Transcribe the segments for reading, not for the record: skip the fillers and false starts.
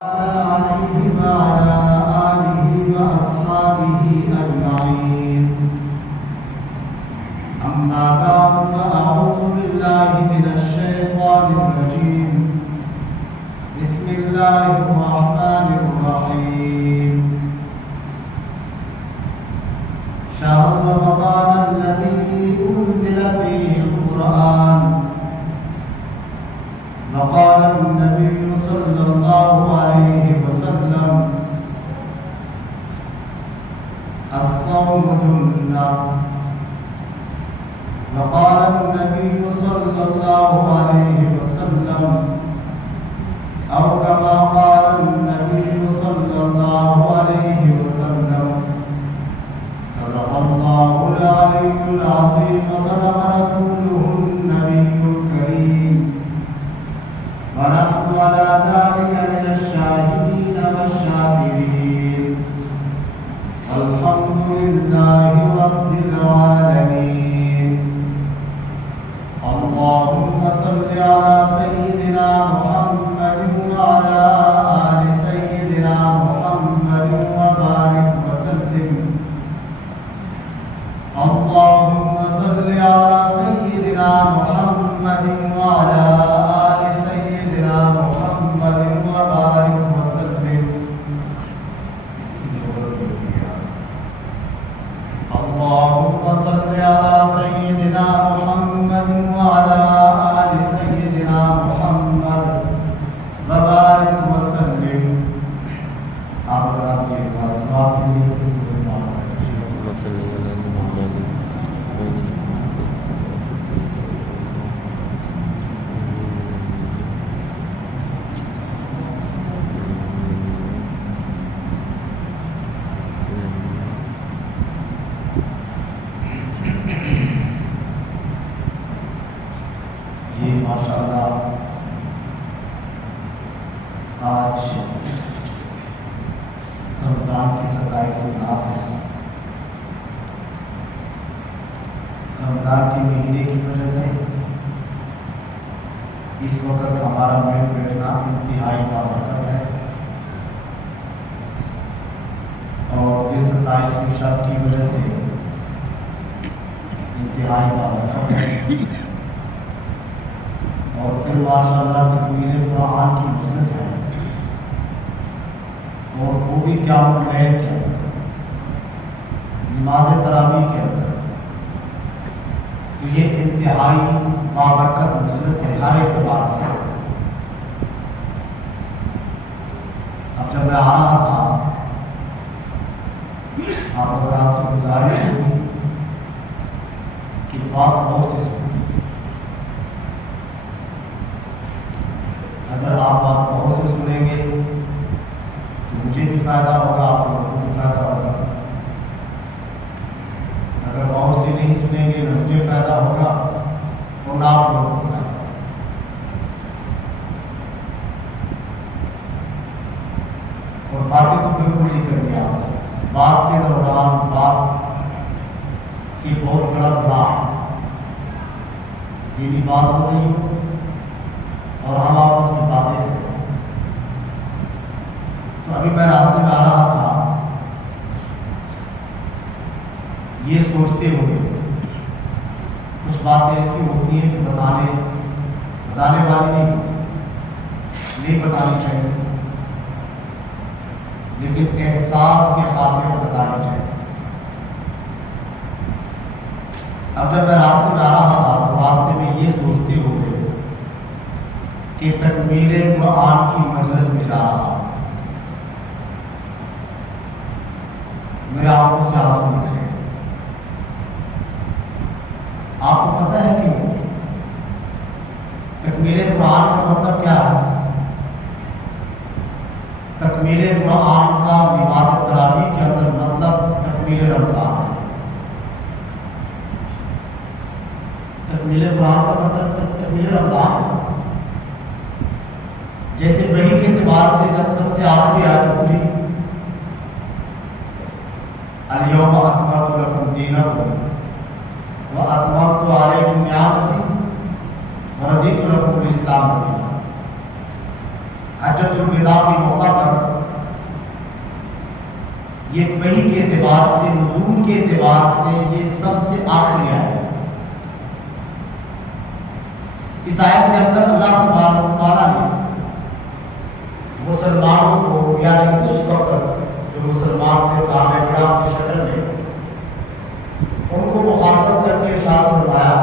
عليه وعلى آله وأصحابه أجمعين. أما بعد فأعوذ بالله من الشيطان الرجيم. بسم الله الرحمن الرحيم. شهر رمضان الذي أنزل فيه القرآن. وقال النبي صلى الله عليه وسلم: الصوم جنة. وقال النبي صلى الله عليه وسلم أو كما قال النبي صلى الله عليه وسلم: صدق الله العلي العظيم وصدق رسوله النبي الكريم، ونحن على ذلك من الشاهدين والشاكرين، والحمد لله رب العالمين. اللهم صل على سيدنا محمد وعلى آل سيدنا محمد وبارك وسلم. اللهم صل على سيدنا محمد وعلى آل سيدنا محمد وبارك وسلم. اللهم صل على سيدنا محمد وعلى آل سيدنا محمد وبارك وسلم. آپ حضرات کے سوال کے لیے سے ماشاءاللہ آج رمضان کی 27ویں رات ہے. رمضان کے مہینے کی وجہ سے اس وقت ہمارا مل بیٹھنا انتہائی بابرکت ہے، اور اس 27ویں شب کی وجہ سے انتہائی بابرکت ہے. اور پھر ماشاءاللہ تکمیل قرآن کی مجلس ہے، اور وہ بھی قیام اللیل کے اندر، نماز تراویح کے اندر. یہ انتہائی بابرکت مجلس ہے ہر اعتبار سے. اب جب میں آ رہا تھا، آپ حضرات سے گزارش ہوئی کہ بات غور سے سنیں. اگر آپ بات غور سے سنیں گے تو مجھے بھی فائدہ ہوگا، آپ لوگوں کو بھی فائدہ ہوگا. اگر غور سے نہیں سنیں گے نہ مجھے فائدہ ہوگا اور نہ آپ لوگوں کو فائدہ ہوگا. اور باتیں تو بالکل نہیں کرنی آپس میں. بات کے دوران بات کی بہت بڑا دینی بات ہو رہی ہو اور ہم آپس میں باتیں کریں. تو ابھی میں راستے میں آ رہا تھا، یہ سوچتے ہوئے کچھ باتیں ایسی ہوتی ہیں جو بتانے والی نہیں ہوتی، نہیں بتانی چاہیے، لیکن احساس کے خاطر بتانی چاہیے. اب جب میں راستے میں آ رہا تھا تو راستے میں یہ سوچتے ہوئے کہ تکمیل قرآن کی مجلس میں جا رہا ہوں، میرے آنکھوں سے آنسو نکلے. آپ کو پتہ ہے کیوں؟ تکمیل قرآن کا مطلب کیا ہے؟ تکمیل قرآن کا نماز تراویح کے اندر مطلب تکمیل رمضان ہے. تکمیل قرآن کا مطلب تکمیل رمضان ہے. جیسے وحی کے اعتبار سے جب سب سے آخری آیت اتری، الیوم اکملت لکم دینکم واتممت علیکم نعمتی ورضیت لکم الاسلام دینا. حجۃ الوداع کے موقع یہ وحی کے اعتبار سے، نزول کے اعتبار سے یہ سب سے آخری آیت ہے۔ اس آیت کے اندر اللہ تبارک و تعالیٰ نے مسلمانوں کو، یعنی اس وقت جو مسلمان تھے صحابہ کرام کی شکل میں، ان کو مخاطب کر کے ارشاد فرمایا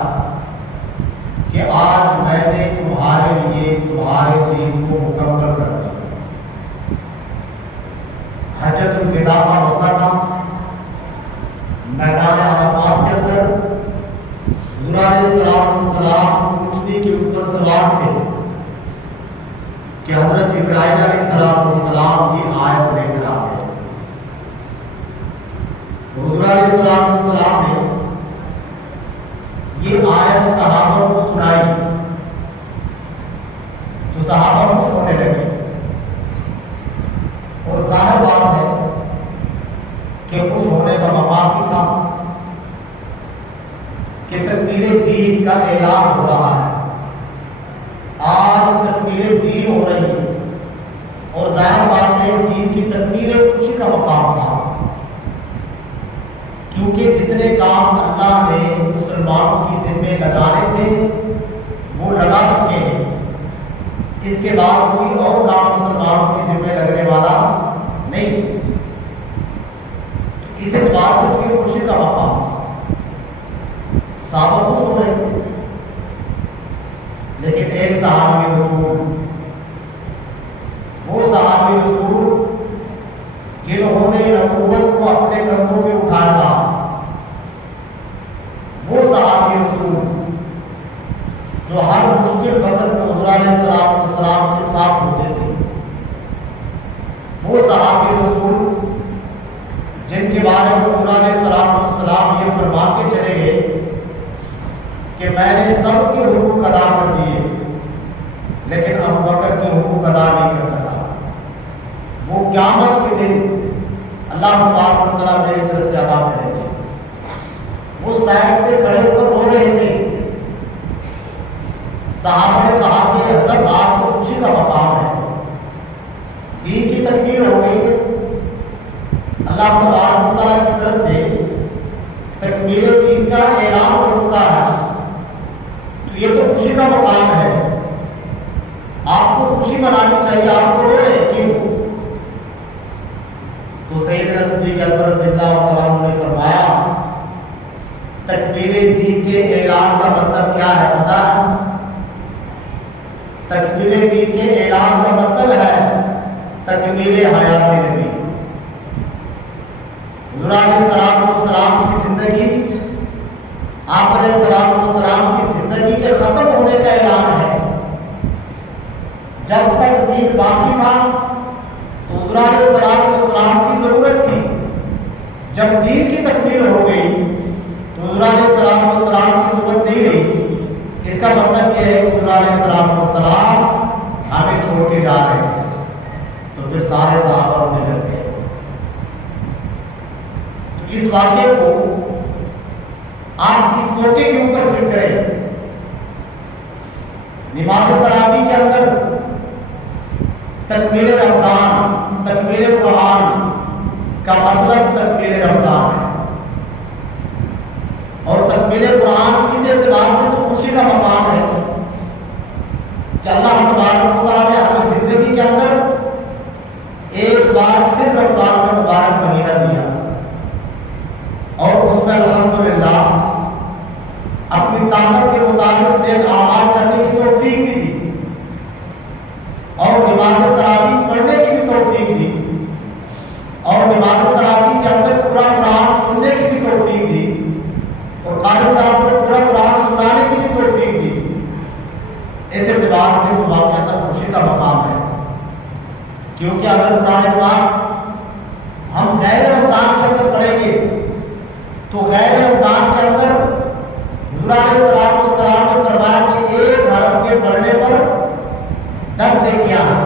کہ آج میں نے تمہارے لیے تمہارے دین کو مکمل کر دیا۔ حجۃ الوداع کا موقع تھا، میدان عرفات کے اندر حضور علیہ السلام اونٹنی کے اوپر سوار تھے کہ حضرت جبرائیل علیہ السلام یہ آیت لے کر آ گئے۔ حضور علیہ السلام نے یہ آیت صحابہ کو سنائی تو صحابہ خوش ہونے لگے، اور ظاہر بات ہے کہ خوش ہونے کا مقام بھی تھا کہ تکمیل دین کا اعلان ہو رہا ہے، آج تکمیل دین ہو رہی ہے، اور ظاہر بات ہے دین کی تکمیل خوشی کا مقام تھا، کیونکہ جتنے کام اللہ نے مسلمانوں کی ذمہ لگانے تھے وہ لگا چکے ہیں، اس کے بعد کوئی اور کام مسلمانوں کی ذمہ لگنے والا نہیں، اس اعتبار سے کوئی خوشی کا مقام تھا۔ صحابہ خوش ہو رہے تھے، لیکن ایک صحابی رسول، وہ صحابی رسول جنہوں نے نبوت کو اپنے کندھوں پہ اٹھایا تھا، وہ صحابی رسول جو ہر مشکل وقت میں حضور علیہ السلام کے ساتھ ہوتے تھے، وہ صحابی رسول جن کے بارے میں حضور علیہ السلام یہ فرما کے چلے گئے کہ میں نے سب کے حقوق ادا کر دیے لیکن ابو بکر کے حقوق ادا نہیں کر سکا، وہ قیامت کے دن اللہ تبارک و تعالیٰ میری طرف سے ادا کریں گے۔ وہ سائڈ پہ کھڑے ہو کر رو رہے تھے، صحابہ نے کہا کہ حضرت آج تو خوشی کا مقام ہے، دین کی تکمیل ہو گئی ہے، اللہ تبارک و تعالیٰ کی طرف سے تکمیل دین کا اعلان ہو چکا ہے، تو یہ تو خوشی کا مقام ہے، آپ کو خوشی منانی چاہیے، آپ کو رو رہے کیوں؟ تو سیدنا صدیق اکبر رضی اللہ تعالیٰ عنہ نے فرمایا تکمیل دین کے اعلان کا مطلب کیا ہے پتہ ہے؟ تکمیل دین کے اعلان کا مطلب ہے تکمیل حیات نبی۔ حضور علیہ السلام کی زندگی، آپ علیہ السلام کی زندگی کے ختم ہونے کا اعلان ہے۔ جب تک دین باقی تھا تو حضور علیہ السلام کی ضرورت تھی، جب دین کی تکمیل ہو گئی تو حضور علیہ السلام کی ضرورت نہیں رہی۔ اس کا مطلب یہ ہے کہ حضور علیہ السلام ہمیں چھوڑ کے جا رہے ہیں، تو پھر سارے صحابہ رونے لگ گئے۔ تو اس واقعے کو آپ اس موقع کے اوپر فٹ کریں، نماز تراویح کے اندر تکمیل رمضان، تکمیل قرآن کا مطلب تکمیل رمضان ہے، اور تکمیل قرآن اس اعتبار سے تو خوشی کا مقام ہے کہ اللہ تبارک و تعالیٰ نے ہمیں زندگی کے اندر ایک بار پھر رمضان کا مبارک مہینہ دیا، اور اس میں الحمدللہ اپنی طاقت کے مطابق نیک اعمال کرنے کی توفیق بھی دی، اور نماز تراویح پڑھنے کی بھی توفیق دی، اور نماز تراویح کے اندر پورا قرآن سننے کی بھی توفیق دی، اور قاری صاحب کو پورا قرآن سنانے کی بھی توفیق دی۔ اس اعتبار سے تو واقعہ خوشی کا مقام ہے، کیونکہ اگر قرآن پاک ہم غیر رمضان کے اندر پڑھیں گے تو غیر رمضان کے اندر حضور علیہ السلام نے فرمایا کہ ایک حرف کے پڑھنے پر 10 نیکیاں ہیں،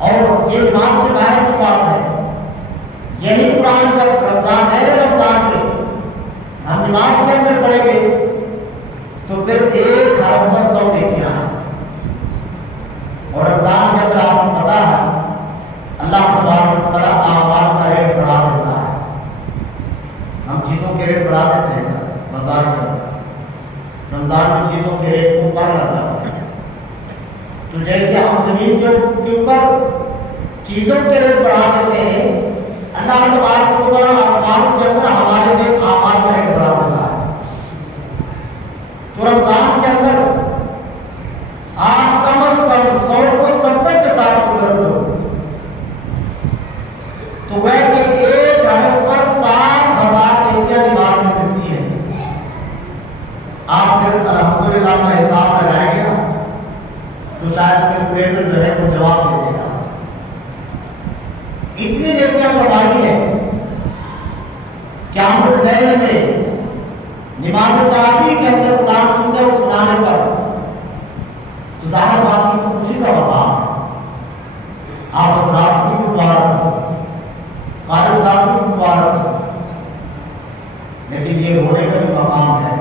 اور یہ نماز سے باہر کی بات ہے۔ یہی قرآن جب رمضان غیر رمضان کے ہم نماز کے اندر پڑھیں گے تو پھر ایک حرف پر 100 نیکیاں ہیں، اور رمضان کے اندر آپ کو پتا ہے اللہ تبارک و تعالیٰ اعمال کا کے ریٹ کو اوپر لگ جاتے ہیں. تو جیسے ہم زمین کے اوپر چیزوں کے ریٹ بڑھا دیتے ہیں، اللہ تبارک و تعالیٰ آسمان کے اندر ہمارے نیک اعمال کا ریٹ بڑھا دیتا ہے. تو رمضان کے اندر آپ کم از کم 100 کو 70 کے ساتھ گزر دو تو وہ کہ ایک گھر پر 60,000 نیکیاں نماز میں ملتی ہیں. آپ صرف الحمدللہ کا حساب لگائیں گے نا تو شاید کیلکولیٹر جو ہے وہ جواب دے دے گا. اتنی نیکیاں کمائی ہے کہ ہم لیل میں نماز تراویح کے اندر قرآن سننے اور سنانے پر تو ظاہر بات ہے کہ خوشی کا مقام ہے. آپ حضرات بھی مبارک، قاری صاحب بھی مبارک، لیکن یہ ہونے کا بھی مقام ہے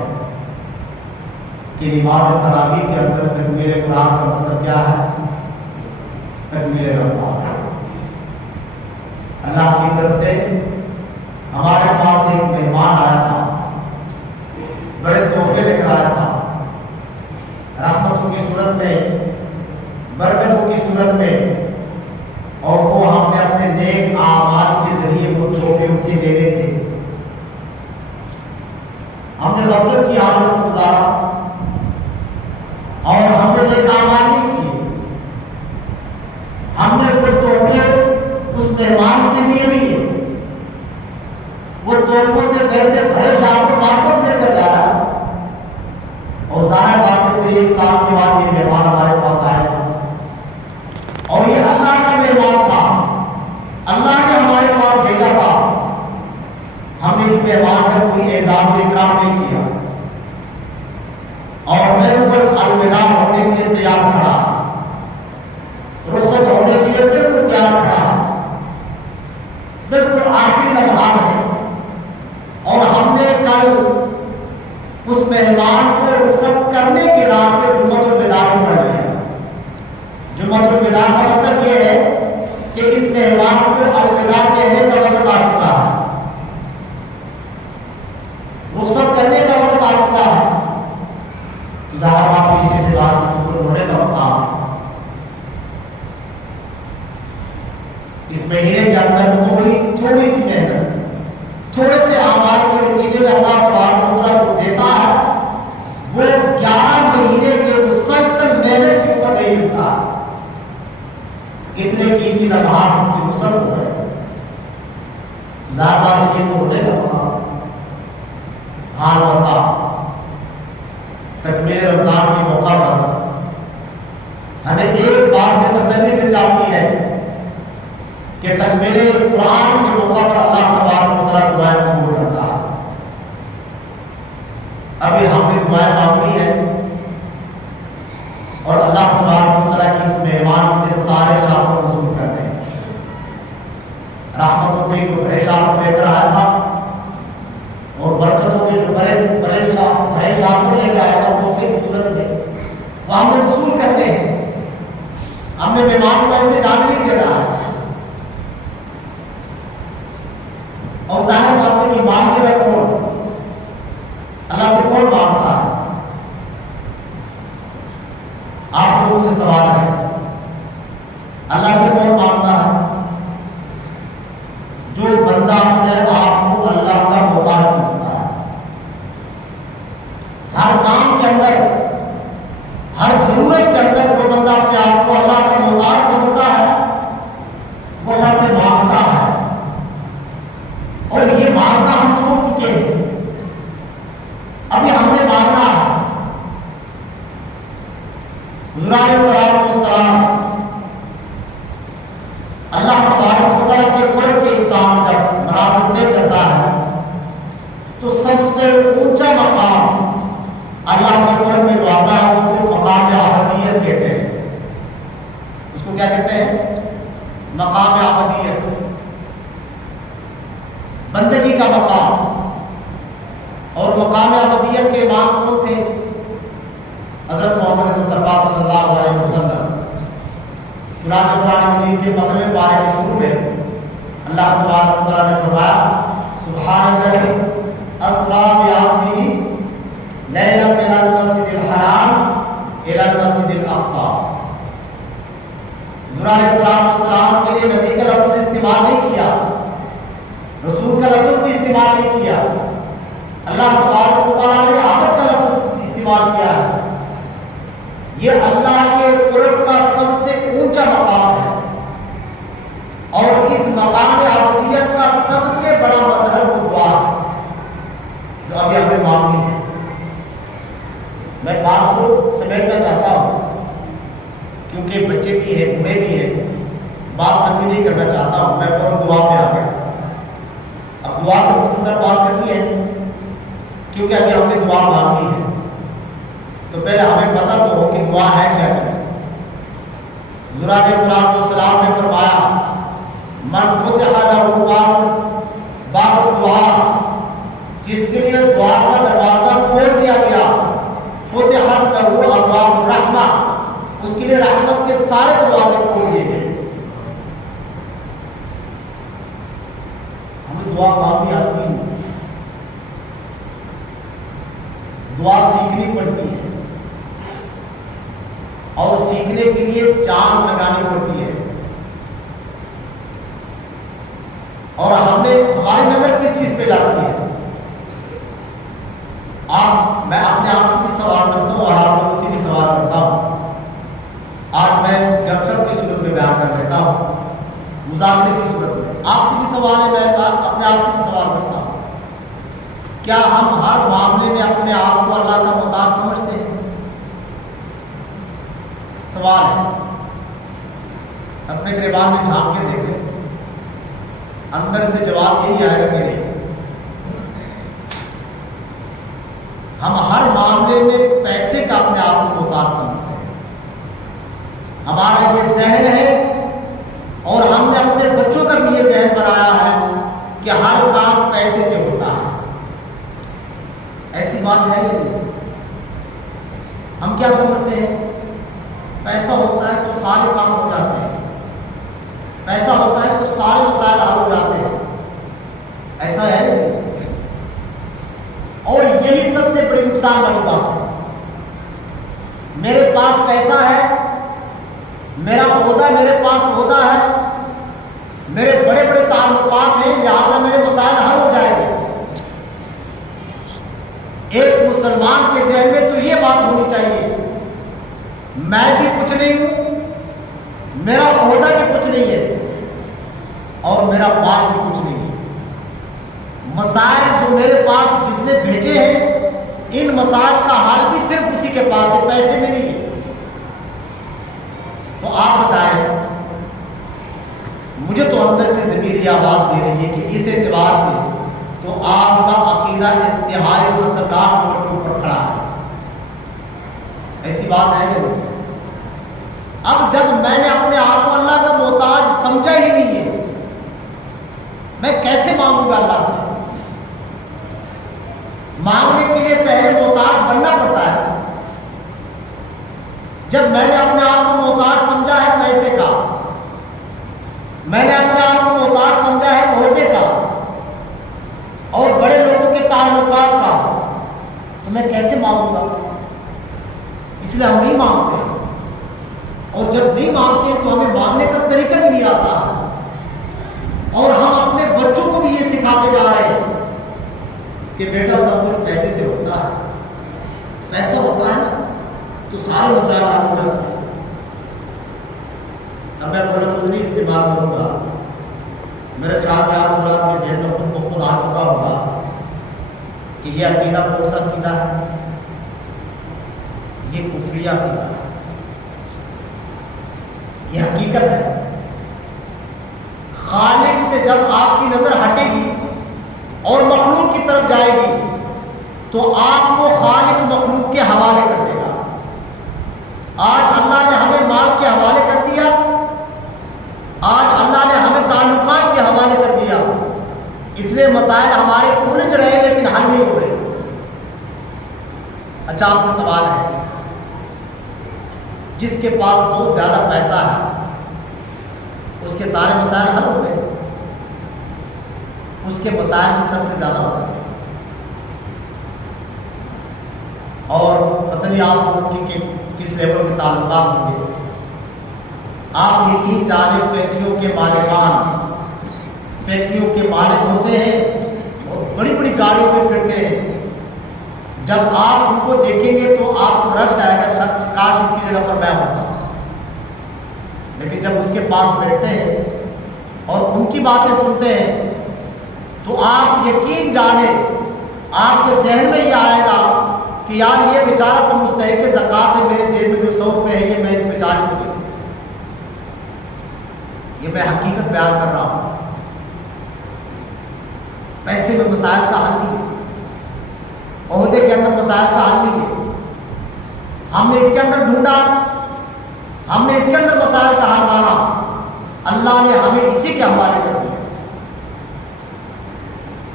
کہ نماز تراویح کے اندر تکمیل قرآن کا مطلب کیا ہے؟ تکمیل رمضان. اللہ کی طرف سے ہمارے پاس ایک مہمان آیا تھا، بڑے تحفے لے کر آیا تھا، رحمتوں کی صورت میں، برکتوں کی صورت میں، اور وہ ہم نے اپنے نیک اعمال کے ذریعے وہ تحفے ان سے لینے تھے. ہم نے غفلت کی حالت میں گزارا اور ہم نے نیک اعمال نہیں کیے. ہم نے وہ تحفے اس مہمان سے لیے نہیں، وہ تحفوں سے پیسے بھرے شام کو واپس لے کر جا رہا ہے. اور ظاہر بات ہے پوری 1 سال کے بعد یہ مہمان ہمارے پاس آئے گا اور یہ اللہ کا مہمان تھا، اللہ نے ہمارے پاس بھیجا تھا. ہم نے اس مہمان کا کوئی اعزاز و اکرام نہیں کیا اور بالکل الوداع ہونے کے لیے تیار کھڑا، رخصت ہونے کے لیے بالکل تیار کھڑا، بالکل آخری لمحات ہے. اور ہم نے کل اس مہمان کو رخصت کرنے کے نام پہ جمعۃ الوداع پڑھ لیا. جمعۃ الوداع کا مطلب یہ ہے کہ اس مہمان کو الوداع کہنے کا وقت آ چکا ہے، رخصت کرنے کا وقت آ چکا ہے. تو ظاہر بات اس اعتبار سے قبول ہونے کا مقام ہے. اس مہینے کے اندر تھوڑی سی محنت، تھوڑے سے اعمال کے نتیجے میں اللہ تبارک و تعالیٰ جو دیتا ہے وہ 11 مہینے کے مسلسل محنت کے اوپر نہیں ملتا. اتنے قیمتی لمحات ہم سے گزر ہو گئے. ظاہر بات ہے یہ تو ہونے کا مقام. حال بتا تکمیل رمضان کے موقع پر ہمیں ایک بات سے تسلی مل جاتی ہے کہ تکمیل قرآن کے موقع پر اللہ تبارک و تعالیٰ دعائیں قبول کرتا ہے. ابھی ہم نے دعائیں مانگی ہے اور اللہ تبارک و تعالیٰ کی اس مہمان سے سارے شاہ کو وصول کرنے ہیں. رحمتوں کے جو بڑے شاہ کو لے کر آیا تھا اور برکتوں کے جو بڑے شاہ کو لے کر آیا تھا تحفے کی صورت میں وہ ہم نے وصول کرنے ہیں. ہم نے مہمان کو ایسے جان نہیں دینا ہے. اور ظاہر بات ہے کہ مانگے گا کون؟ اللہ سے کون مانگتا ہے؟ آپ لوگوں سے سوال ہے، اللہ سے کون مانگتا ہے؟ جو بندہ اپنے آپ کو اللہ کا محتاج سمجھتا ہے. ہر کام کے اندر، ہر ضرورت کے اندر جو بندہ اپنے آپ کو اللہ کا محتاج سمجھتا ہے وہ اللہ سے مانگتا ہے. اور یہ مانگنا ہم چھوڑ چکے ہیں، ابھی ہم نے مانگنا ہے. حضور علیہ السلام اللہ تبارک و تعالیٰ کے قرب کے انسان جب منازل طے کرتا ہے تو سب سے اونچا مقام اللہ کے قرب میں جو آتا ہے اس کو مقام عبدیت کہتے ہیں. اس کو کیا کہتے ہیں؟ مقام عبدیت، بندگی کا مقام. اور مقام عبدیت کے امام کون تھے؟ حضرت محمد مصطفیٰ صلی اللہ علیہ وسلم. چنانچہ قرآن مجید کے 15ویں پارے کے شروع میں اللہ تبارک و تعالیٰ نے فرمایا سبحان الذی اسریٰ بعبدہ لیلا من المسجد الحرام الی المسجد الاقصی. حضور علیہ السلام کے لیے نبی کا لفظ استعمال نہیں کیا، رسول کا لفظ بھی استعمال نہیں کیا، اللہ تبارک و تعالیٰ نے عبد کا لفظ استعمال کیا ہے. یہ اللہ کے قرب کا سب سے اونچا مقام ہے، اور اس مقام عبودیت کا سب سے بڑا مظہر وہ دعا ہے جو ابھی ہم نے مانگی ہے. میں بات کو سمیٹنا چاہتا ہوں کیونکہ بچے بھی ہیں، بوڑھے بھی ہیں، بات لمبی نہیں کرنا چاہتا ہوں، میں فوراً دعا پہ آ گیا. اب دعا پہ مختصر بات کرنی ہے کیونکہ ابھی ہم نے دعا مانگی ہے، تو پہلے ہمیں پتہ تو ہو کہ دعا ہے کیا چیز. حضور علیہ السلام نے فرمایا من فتح له باب الدعاء، جس کے لیے دعا کا دروازہ کھول دیا گیا، فتحت له ابواب الرحمہ، اس کے لیے رحمت کے سارے دروازے کھول دیے گئے. ہمیں دعا مانگنی آتی ہے، دعا سیکھنی پڑتی ہے، اور سیکھنے کے لیے جان لگانی پڑتی ہے. اور ہماری نظر کس چیز پہ جاتی ہے؟ میں اپنے آپ سے بھی سوال کرتا ہوں اور آپ لوگوں سے بھی سوال کرتا ہوں. آج میں گپ شپ کی صورت میں بیان کر لیتا ہوں، مذاکرے کی صورت میں. آپ سے بھی سوال ہے، میں اپنے آپ سے بھی سوال کرتا ہوں، کیا ہم ہر معاملے میں اپنے آپ کو اللہ کا محتاج سمجھتے ہیں؟ سوال ہے، اپنے گریبان میں جھانک کے دیکھیں، اندر سے جواب یہی آئے گا کہ نہیں. ہم ہر معاملے میں پیسے کا اپنے آپ کو محتاج سمجھتے ہیں. ہمارا یہ ذہن ہے، اور ہم نے اپنے بچوں کا بھی یہ ذہن بنایا ہے کہ ہر کام پیسے سے ہوتا ہے. ایسی بات ہے یا نہیں؟ ہم کیا سمجھتے ہیں؟ پیسہ ہوتا ہے تو سارے کام ہو جاتے ہیں، پیسہ ہوتا ہے تو سارے مسائل حل ہو جاتے ہیں. ایسا ہے یا نہیں؟ اور یہی سب سے بڑی نقصان والی بات ہے. میرے پاس پیسہ ہے، میرا عہدہ میرے پاس عہدہ ہے، میرے بڑے بڑے تعلقات ہیں، لہذا میرے مسائل حل ہو جائیں گے. ایک مسلمان کے ذہن میں تو یہ بات ہونی چاہیے، میں بھی کچھ نہیں ہوں، میرا عہدہ بھی کچھ نہیں ہے، اور میرا مال بھی کچھ نہیں ہے. مسائل جو میرے پاس جس نے بھیجے ہیں، ان مسائل کا حل بھی صرف اسی کے پاس ہے، پیسے میں نہیں ہے. تو آپ بتائیں، مجھے تو اندر سے ضمیر یہ آواز دے رہی ہے کہ اس اعتبار سے تو آپ کا عقیدہ انتہائی خطرناک موڑ کے اوپر کھڑا ہے. ایسی بات ہے کہ نہیں؟ اب جب میں نے اپنے آپ کو اللہ کا محتاج سمجھا ہی نہیں ہے، میں کیسے مانگوں گا اللہ سے؟ مانگنے کے لیے پہلے محتاج بننا پڑتا ہے. جب میں نے اپنے آپ کو محتاج سمجھا ہے پیسے کا، میں نے اپنے آپ کو محتاج سمجھا ہے عہدے کا اور بڑے لوگوں کے تعلقات کا، تو میں کیسے مانگوں گا؟ اس لیے ہم نہیں مانگتے ہیں. اور جب نہیں مانگتے تو ہمیں مانگنے کا طریقہ بھی نہیں آتا، اور ہم اپنے بچوں کو بھی یہ سکھاتے جا رہے ہیں کہ بیٹا سب کچھ پیسے سے ہوتا ہے. پیسہ ہوتا ہے نا تو سارے مسائل حل ہو جاتے ہیں. اب میں وہ لفظ نہیں استعمال کروں گا، میرے خیال میں آپ حضرات کے ذہن میں خود بخود آ چکا ہوگا کہ یہ عقیدہ کون سا عقیدہ ہے؟ یہ کفریہ عقیدہ ہے، یہ حقیقت ہے. خالق سے جب آپ کی نظر ہٹے گی اور مخلوق کی طرف جائے گی تو آپ کو خالق مخلوق کے حوالے کر دے گا. آج اللہ نے ہمیں مال کے حوالے کر دیا، آج اللہ نے ہمیں تعلقات کے حوالے کر دیا، اس لیے مسائل ہمارے الجھ رہے لیکن حل نہیں ہو رہے. اچھا، آپ سے سوال ہے، جس کے پاس بہت زیادہ پیسہ ہے اس کے سارے مسائل حل ہو گئے؟ اس کے مسائل بھی سب سے زیادہ ہوتے ہیں. اور پتہ نہیں آپ لوگوں کی کس لیول کے تعلقات ہوں گے. آپ یقین جانیں فیکٹریوں کے مالکان، فیکٹریوں کے مالک ہوتے ہیں اور بڑی بڑی گاڑیوں میں پھرتے ہیں. جب آپ ان کو دیکھیں گے تو آپ کو رشک آئے گا کاش اس کی جگہ پر میں ہوتا. لیکن جب اس کے پاس بیٹھتے ہیں اور ان کی باتیں سنتے ہیں تو آپ یقین جانیں آپ کے ذہن میں یہ آئے گا کہ یار یہ بیچارہ تو مستحق زکوٰۃ ہے، میرے جیب میں جو 100 روپے ہے یہ میں اس بیچارے کو دوں. یہ میں حقیقت بیان کر رہا ہوں. پیسے میں مسائل کا حل نہیں ہے، عہدے کے اندر مسائل کا حل نہیں ہے. ہم نے اس کے اندر ڈھونڈا، ہم نے اس کے اندر مسائل کا حل مانا، اللہ نے ہمیں اسی کے حوالے کر دیا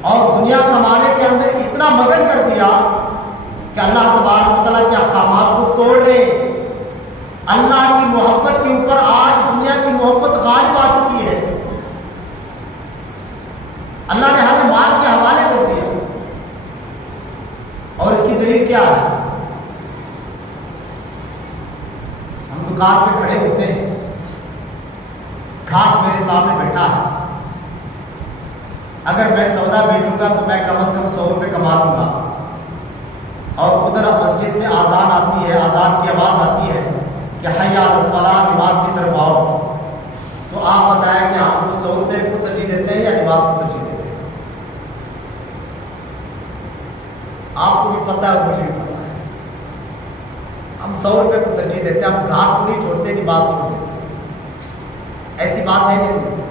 اور دنیا کمانے کے اندر اتنا مگن کر دیا کہ اللہ تبارک و تعالیٰ کے احکامات کو توڑ رہے. اللہ کی محبت کے اوپر آج دنیا کی محبت غالب آ چکی ہے. اللہ نے ہمیں مال کے حوالے کر دیا اور اس کی دلیل کیا ہے؟ ہم دکان پہ کھڑے ہوتے ہیں، گھاٹ میرے سامنے بیٹھا ہے، اگر میں سودا بیچوں گا تو میں کم از کم 100 روپے کما لوں گا. اور ادھر اب مسجد سے آزان آتی ہے، آزان کی آواز آتی ہے کہ حی علی الصلاۃ، نماز کی طرف آؤ. تو آپ بتائیں کہ ہم کو 100 روپے کو ترجیح دیتے ہیں یا نماز کو ترجیح دیتے ہیں؟ آپ کو بھی پتہ ہے اور مجھے بھی پتہ ہے. ہم 100 روپے کو ترجیح دیتے ہیں، ہم گھاٹ کو نہیں چھوڑتے، نماز چھوڑ دیتے. ایسی بات ہے کہ نہیں؟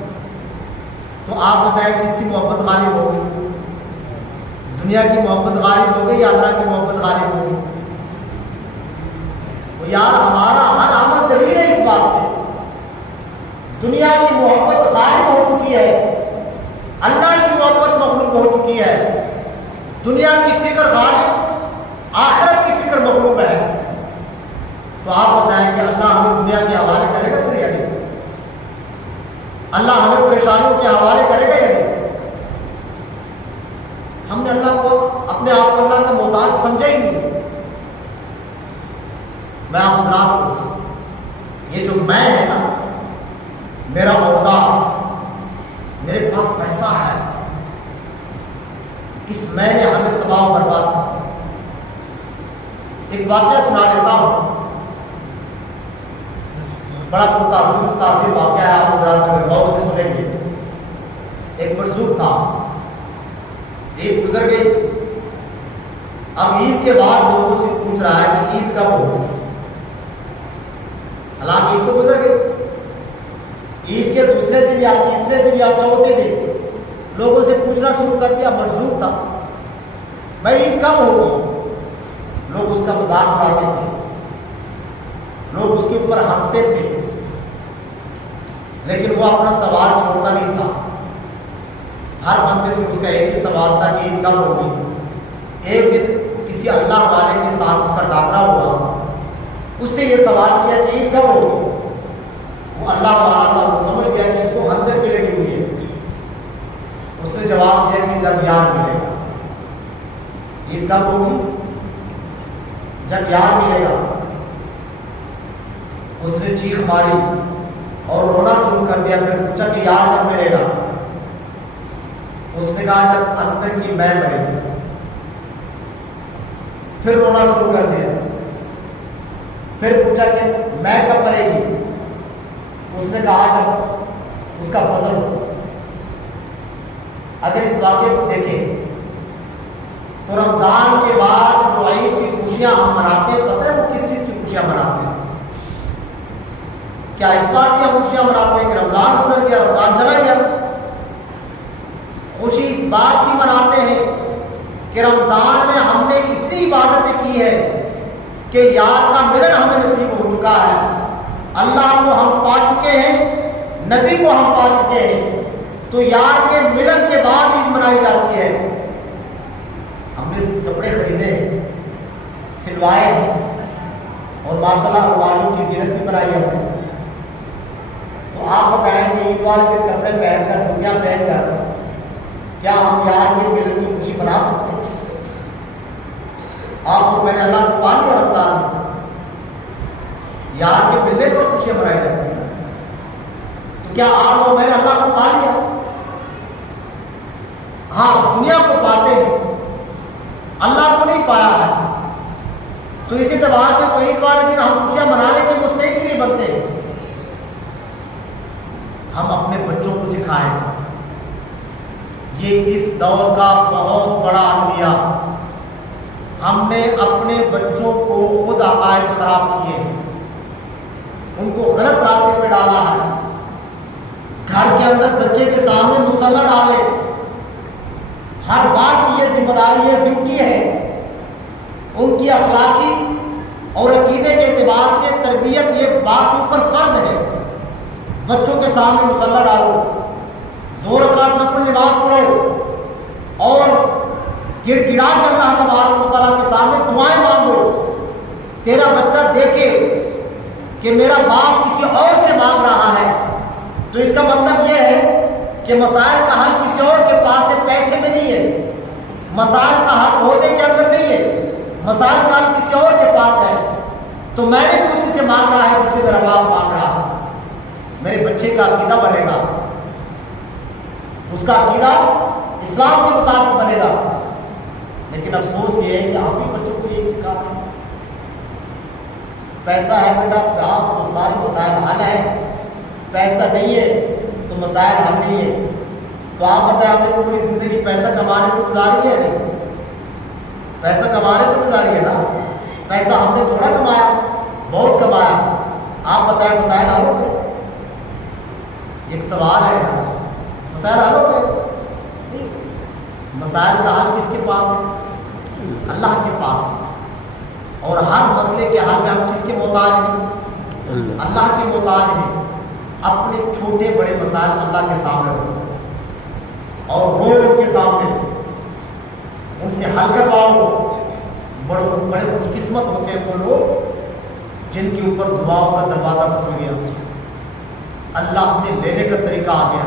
تو آپ بتائیں کس کی محبت غالب ہوگی؟ دنیا کی محبت غالب ہو گئی یا اللہ کی محبت غالب ہو گئی؟ وہ یار ہمارا ہر عمل دلیل ہے اس بات پہ. دنیا کی محبت غالب ہو چکی ہے، اللہ کی محبت مغلوب ہو چکی ہے. دنیا کی فکر غالب، آخرت کی فکر مغلوب ہے. تو آپ بتائیں کہ اللہ ہمیں دنیا کے حوالے کرے گا پھر یا نہیں؟ اللہ ہمیں پریشانیوں کے حوالے کرے گا یا نہیں؟ ہم نے اللہ کو، اپنے آپ کو اللہ کا محتاج سمجھا ہی نہیں. میں آپ حضرات کو یہ جو میں ہے نا، میرا عہدہ، میرے پاس پیسہ ہے، اس میں نے ہمیں تباہ و برباد کر دیا. ایک واقعہ سنا دیتا ہوں، بڑا تاثیر واقعہ ہے، آپ حضرات اگر غور سے سنیں گے. ایک مرزوق تھا، عید گزر گئی، اب عید کے بعد لوگوں سے پوچھ رہا ہے کہ عید کب ہو. حالانکہ عید تو گزر گئی، عید کے دوسرے دن یا تیسرے دن یا چوتھے دن لوگوں سے پوچھنا شروع کر دیا. مرزوق تھا، بھائی عید کب ہوگی؟ لوگ اس کا مذاق اڑاتے تھے، لوگ اس کے اوپر ہنستے تھے، لیکن وہ اپنا سوال چھوڑتا نہیں تھا. ہر بندے سے اس کا ایک ہی سوال تھا کہ عید کب ہوگی. ایک دن کسی اللہ والے کے ساتھ اس کا ٹاکرا ہوا، اس سے یہ سوال کیا کہ عید کب ہوگی. وہ اللہ والا تھا، وہ سمجھ گیا کہ اس کو اندر پہ لگی ہوئی ہے. اس نے جواب دیا کہ جب یار ملے گا. عید کب ہوگی؟ جب یار ملے گا. اس نے چیخ ماری اور رونا شروع کر دیا. پھر پوچھا کہ یار کب ملے گا؟ اس نے کہا جب اندر کی میں مرے گی. پھر رونا شروع کر دیا. پھر پوچھا کہ میں کب مرے گی؟ اس نے کہا جب اس کا فضل ہو. اگر اس واقعے کو دیکھیں تو رمضان کے بعد جو عید کی خوشیاں ہم مناتے ہیں، پتہ ہے وہ کس چیز کی خوشیاں مناتے ہیں؟ کیا اس بات کی ہم خوشیاں مناتے ہیں کہ رمضان گزر گیا، رمضان چلا گیا؟ خوشی اس بات کی مناتے ہیں کہ رمضان میں ہم نے اتنی عبادتیں کی ہے کہ یار کا ملن ہمیں نصیب ہو چکا ہے. اللہ کو ہم پا چکے ہیں، نبی کو ہم پا چکے ہیں. تو یار کے ملن کے بعد عید منائی جاتی ہے. ہم نے کپڑے خریدے، سلوائے اور ماشاء اللہ والوں کی زینت بھی بنائی ہم نے. تو آپ بتائیں کہ عید والے دن کپڑے پہن کر، جوتیاں پہن کر کیا ہم یار کے ملن کی خوشی منا سکتے ہیں؟ آپ اور میں نے اللہ کو پا لیا رمضان میں، یار کے ملنے پر خوشیاں منائی جاتی ہیں، تو کیا آپ اور میں نے اللہ کو پا لیا؟ ہاں دنیا کو پاتے ہیں، اللہ کو نہیں پایا ہے، تو اسی اعتبار سے کوئی بار دن ہم خوشیاں منانے کے مستحق نہیں بنتے۔ ہم اپنے بچوں کو سکھائیں، یہ اس دور کا بہت بڑا المیہ، ہم نے اپنے بچوں کو خود عقائد خراب کیے ہیں، ان کو غلط راستے پہ ڈالا ہے، گھر کے اندر بچے کے سامنے مصلی ڈالے، ہر باپ کی یہ ذمہ داری ہے، ڈیوٹی ہے، ان کی اخلاقی اور عقیدے کے اعتبار سے تربیت یہ باپ کے اوپر فرض ہے۔ بچوں کے سامنے مصلی ڈالو، 2 رکعت نفل نماز پڑھو اور گڑ گڑا کے اللہ تبارک و تعالیٰ کے سامنے دعائیں مانگو۔ تیرا بچہ دیکھے کہ میرا باپ کسی اور سے مانگ رہا ہے، تو اس کا مطلب یہ ہے کہ مسائل کا حل کسی اور کے پاس ہے، پیسے میں نہیں ہے، مسائل کا حل عہدے کے اندر نہیں ہے، مسائل کا حل کسی اور کے پاس ہے، تو میں نے بھی اسی سے مانگ رہا ہے جس سے میرا باپ مانگ رہا ہے۔ میرے بچے کا عقیدہ بنے گا، اس کا عقیدہ اسلام کے مطابق بنے گا، لیکن افسوس یہ ہے کہ ہم بھی بچوں کو یہی سکھا رہے ہیں، پیسہ ہے بیٹا پیاس تو سارے مسائل حل ہے، پیسہ نہیں ہے تو مسائل حل نہیں ہے۔ تو آپ بتائیں آپ نے پوری زندگی پیسہ کمانے پہ گزاری ہے؟ نہیں، پیسہ کمانے پہ گزاری ہے نا، پیسہ ہم نے تھوڑا کمایا، بہت کمایا، آپ بتائیں مسائل حل ہو گئے؟ ایک سوال ہے، مسائل حل ہو گئے؟ مسائل کا حل کس کے پاس ہے؟ اللہ کے پاس ہے، اور ہر مسئلے کے حل میں ہم کس کے محتاج ہیں؟ اللہ کے محتاج ہیں۔ اپنے چھوٹے بڑے مسائل اللہ کے سامنے رکھو اور رو ان کے سامنے ان سے حل کرواؤ۔ بڑے خوش قسمت ہوتے ہیں وہ لوگ جن کے اوپر دعاؤں کا دروازہ کھل گیا، اللہ سے لینے کا طریقہ آ گیا۔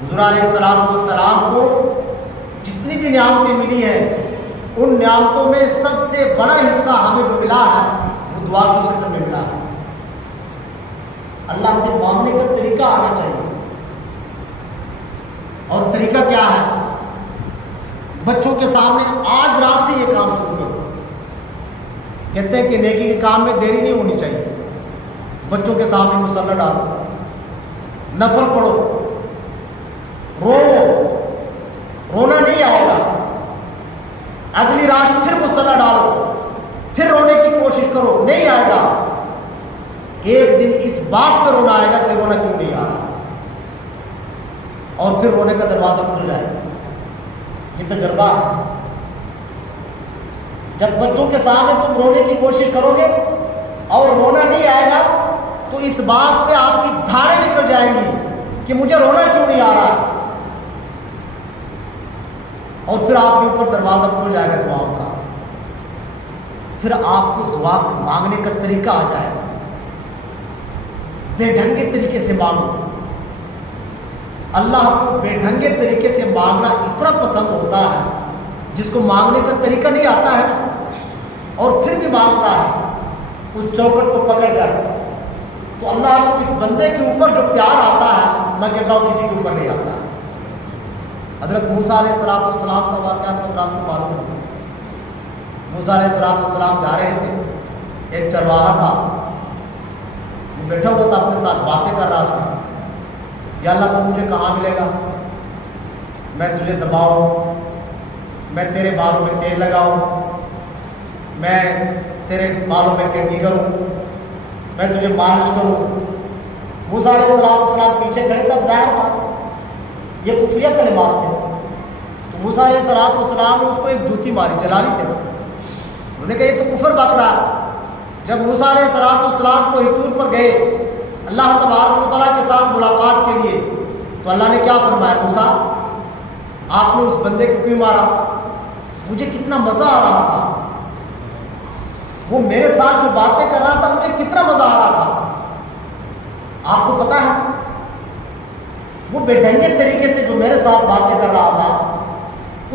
حضور علیہ السلام کو جتنی بھی نعمتیں ملی ہیں، ان نعمتوں میں سب سے بڑا حصہ ہمیں جو ملا ہے وہ دعا کی شکل میں ملا ہے۔ اللہ سے مانگنے کا طریقہ آنا چاہیے، اور طریقہ کیا ہے؟ بچوں کے سامنے آج رات سے یہ کام شروع کرو۔ کہتے ہیں کہ نیکی کے کام میں دیری نہیں ہونی چاہیے، بچوں کے سامنے مصلی ڈالو، نفل پڑھو، رونا نہیں آئے گا، اگلی رات پھر مصلی ڈالو، پھر رونے کی کوشش کرو، نہیں آئے گا، ایک دن اس بات پہ رونا آئے گا کہ رونا کیوں نہیں آ رہا، اور پھر رونے کا دروازہ کھل جائے گا۔ یہ تجربہ ہے، جب بچوں کے سامنے تم رونے کی کوشش کرو گے اور رونا نہیں آئے گا تو اس بات پہ آپ کی دھاڑیں نکل جائیں گی کہ مجھے رونا کیوں نہیں آ رہا، اور پھر آپ کے اوپر دروازہ کھل جائے گا دعاؤں کا، پھر آپ کو دعا مانگنے کا طریقہ آ جائے گا، بے ڈھنگے طریقے سے مانگو۔ اللہ کو بے ڈھنگے طریقے سے مانگنا اتنا پسند ہوتا ہے، جس کو مانگنے کا طریقہ نہیں آتا ہے نا اور پھر بھی مانگتا ہے اس چوکٹ کو پکڑ کر، تو اللہ کو اس بندے کے اوپر جو پیار آتا ہے، میں کہتا ہوں کسی کے اوپر نہیں آتا ہے۔ حضرت موسیٰ علیہ السلام کا واقعہ آپ حضرات کو معلوم ہے۔ موسیٰ علیہ السلام جا رہے تھے، ایک چرواہا تھا، وہ بیٹھا ہوا تھا، اپنے ساتھ باتیں کر رہا تھا، یا اللہ تو مجھے کہاں ملے گا، میں تجھے دباؤں، میں تیرے بالوں میں تیل لگاؤں، میں تیرے بالوں میں کنگھی کروں، میں تجھے مالش کروں۔ موسیٰ علیہ السلام پیچھے کھڑے، تب ظاہر بات یہ کفریہ کلمات تھے، تو موسیٰ علیہ السلام نے اس کو ایک جوتی ماری، جلالی تھے، انہوں نے کہا یہ تو کفر بک رہا ہے۔ جب موسیٰ علیہ السلام کو حطور پر گئے اللہ تبارک و تعالیٰ کے ساتھ ملاقات کے لیے، تو اللہ نے کیا فرمایا، موسیٰ آپ نے اس بندے کو کیوں مارا؟ مجھے کتنا مزہ آ رہا تھا، وہ میرے ساتھ جو باتیں کر رہا تھا مجھے کتنا مزہ آ رہا تھا۔ آپ کو پتا ہے وہ بے ڈھنگے طریقے سے جو میرے ساتھ باتیں کر رہا تھا،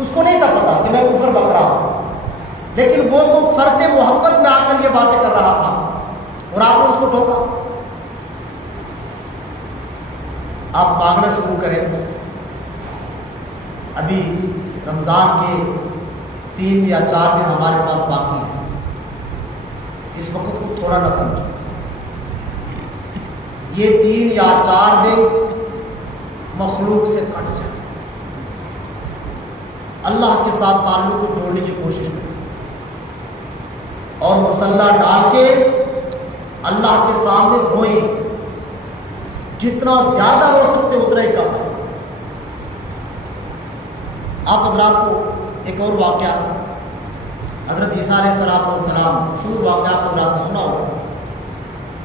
اس کو نہیں تھا پتا کہ میں کفر بک رہا ہوں، لیکن وہ تو فرد محبت میں آ کر یہ باتیں کر رہا تھا اور آپ نے اس کو ٹھوکا. آپ مانگنا شروع کریں. ابھی رمضان کے 3 یا 4 دن ہمارے پاس باقی ہیں. اس وقت کو تھوڑا نہ سمجھیں. یہ 3 یا 4 دن مخلوق سے کٹ جائیں. اللہ کے ساتھ تعلق کو جوڑنے کی کوشش کریں اور مصلی ڈال کے اللہ کے سامنے روئیں. جتنا زیادہ رو سکتے اتنا ہی کم ہے. آپ حضرات کو ایک اور واقعہ حضرت عیسیٰ علیہ السلام مشہور واقعہ آپ حضرات نے سنا ہوگا.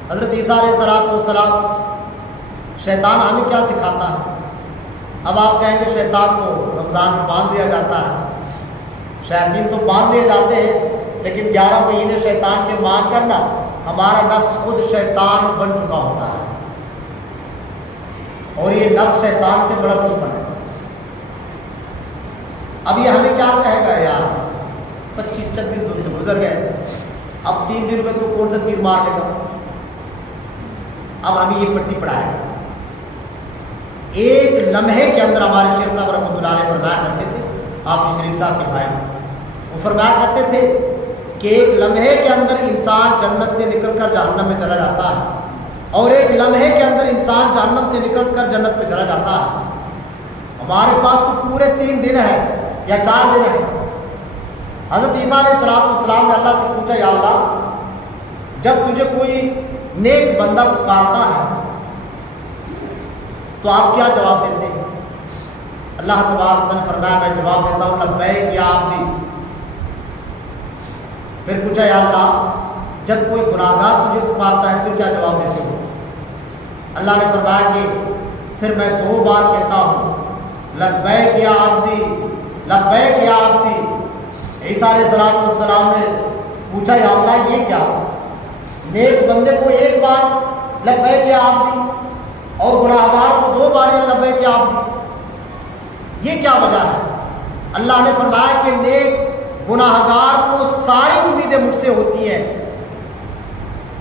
حضرت عیسیٰ علیہ السلام شیطان ہمیں کیا سکھاتا ہے؟ اب آپ کہیں گے شیطان تو رمضان میں باندھ دیا جاتا ہے. شیاطین تو باندھ دیے جاتے ہیں لیکن 11 مہینے شیطان کے مان کرنا ہمارا نفس خود شیطان بن چکا ہوتا ہے اور یہ نفس شیطان سے بڑا دشمن ہے. اب یہ ہمیں کیا کہے گا یار 25-26 دن تو گزر گئے, اب 3 دن میں تو کون سا تیر مار لے گا. اب ہمیں یہ پٹی پڑھائے گا. ایک لمحے کے اندر ہمارے شیخ صاحب رحمۃ اللہ علیہ فرمایا کرتے تھے, آپ شریف صاحب کے بھائی, وہ فرمایا کرتے تھے کہ ایک لمحے کے اندر انسان جنت سے نکل کر جہنم میں چلا جاتا ہے اور ایک لمحے کے اندر انسان جہنم سے نکل کر جنت میں چلا جاتا ہے. ہمارے پاس تو پورے 3 دن ہے یا 4 دن ہے. حضرت عیسیٰ علیہ السلام نے اللہ سے پوچھا, یا اللہ جب تجھے کوئی نیک بندہ پکارتا ہے تو آپ کیا جواب دیتے ہیں؟ اللہ تبارک نے فرمایا میں جواب دیتا ہوں لبیک یا عبدی. پھر پوچھا یا اللہ جب کوئی گناہگار تجھے پکارتا ہے تو کیا جواب دیتے ہو؟ اللہ نے فرمایا کہ پھر میں 2 بار کہتا ہوں لبیک یا عبدی, لبیک یا عبدی. عیسیٰ علیہ السلام نے پوچھا یا اللہ یہ کیا, نیک بندے کو 1 بار لبیک یا عبدی اور گناہگار کو 2 بار لبیک یا عبدی, یہ کیا وجہ ہے؟ اللہ نے فرمایا کہ نیک گناہگار کو ساری امیدیں مجھ سے ہوتی ہیں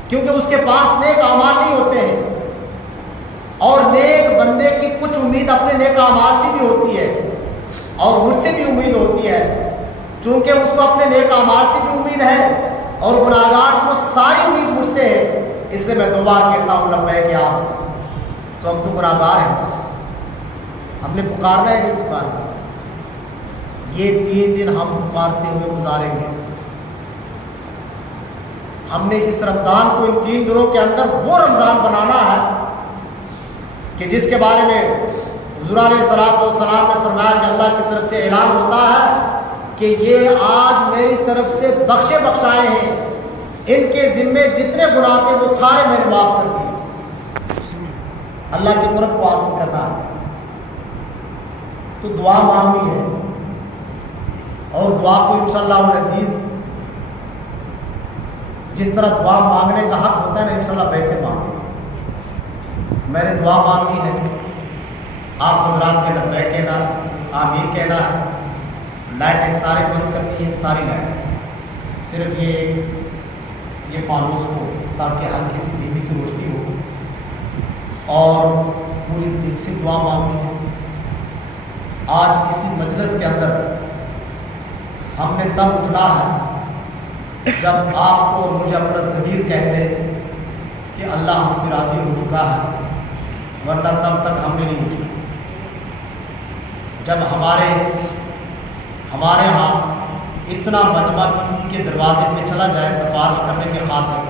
کیونکہ اس کے پاس نیک اعمال نہیں ہوتے ہیں, اور نیک بندے کی کچھ امید اپنے نیک اعمال سے بھی ہوتی ہے اور مجھ سے بھی امید ہوتی ہے. چونکہ اس کو اپنے نیک اعمال سے بھی امید ہے اور گناہگار کو ساری امید مجھ سے ہے, اس لیے میں 2 بار کہتا ہوں لبیک یا عبدی. تو ہم تو گناہگار ہیں, ہم نے پکارنا ہے نہیں پکارنا. یہ 3 دن ہم پکارتے ہوئے گزاریں گے. ہم نے اس رمضان کو ان 3 دنوں کے اندر وہ رمضان بنانا ہے کہ جس کے بارے میں حضور علیہ السلام نے فرمایا کہ اللہ کی طرف سے اعلان ہوتا ہے کہ یہ آج میری طرف سے بخشے بخشائے ہیں, ان کے ذمے جتنے گناہ تھے وہ سارے میں نے معاف کر دیے. اللہ کے قرب کو حاصل کرنا ہے تو دعا مانگنی ہے, اور دعا کو انشاءاللہ العزیز جس طرح دعا مانگنے کا حق ہوتا ہے نا انشاءاللہ ویسے مانگیں. میں نے دعا مانگی ہے, آپ حضرات کے لبیک کہنا, آمین کہنا ہے. لائٹیں سارے بند کرنی ہے, ساری لائٹیں, صرف یہ فانوس کو تاکہ ہلکی سی دھیمی سی روشنی ہو, اور پوری دل سے دعا مانگنی ہے. آج اسی مجلس کے اندر ہم نے تب اٹھنا ہے جب آپ کو اور مجھے اپنا ضمیر کہہ دے کہ اللہ ہم سے راضی ہو چکا ہے, ورنہ تب تک ہم نے نہیں اٹھنا. جب ہمارے ہاں اتنا مجمع کسی کے دروازے پہ چلا جائے سفارش کرنے کے خاطر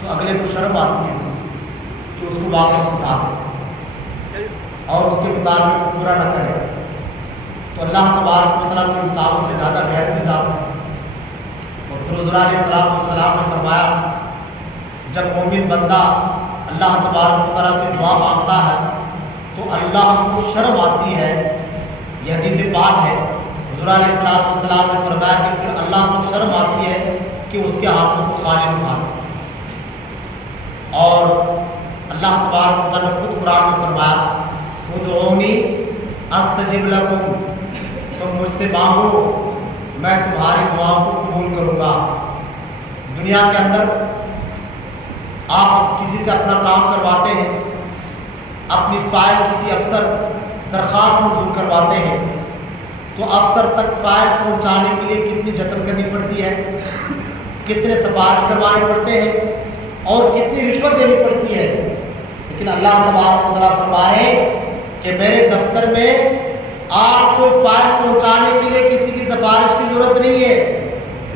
تو اگلے کو شرم آتی ہے کہ اس کو واپس اٹھا دے اور اس کے مطابق پورا نہ کرے. تو اللہ تبارک و تعالیٰ تو انسانوں سے زیادہ غیر کی ذات ہے. اور پھر حضور علیہ السلام نے فرمایا جب مومن بندہ اللہ تبارک و تعالیٰ سے دعا مانگتا ہے تو اللہ کو شرم آتی ہے. یہ حدیث پاک ہے. حضور علیہ السلام نے فرمایا کہ پھر اللہ کو شرم آتی ہے کہ اس کے ہاتھوں کو خالی اٹھا دے. اور اللہ تبارک و تعالیٰ نے خود قرآن میں فرمایا ادعونی استجب لکم, تم مجھ سے مانگو میں تمہاری دعاؤں کو قبول کروں گا۔ دنیا کے اندر آپ کسی سے اپنا کام کرواتے ہیں، اپنی فائل کسی افسر درخواست منظور کرواتے ہیں تو افسر تک فائل پہنچانے کے لیے کتنی جتن کرنی پڑتی ہے، کتنے سفارش کروانے پڑتے ہیں اور کتنی رشوت دینی پڑتی ہے۔ لیکن اللہ تبارک و تعالیٰ فرما رہے ہیں کہ میرے دفتر میں آپ کو فائل پہنچانے کے لیے کسی کی سفارش کی ضرورت نہیں ہے،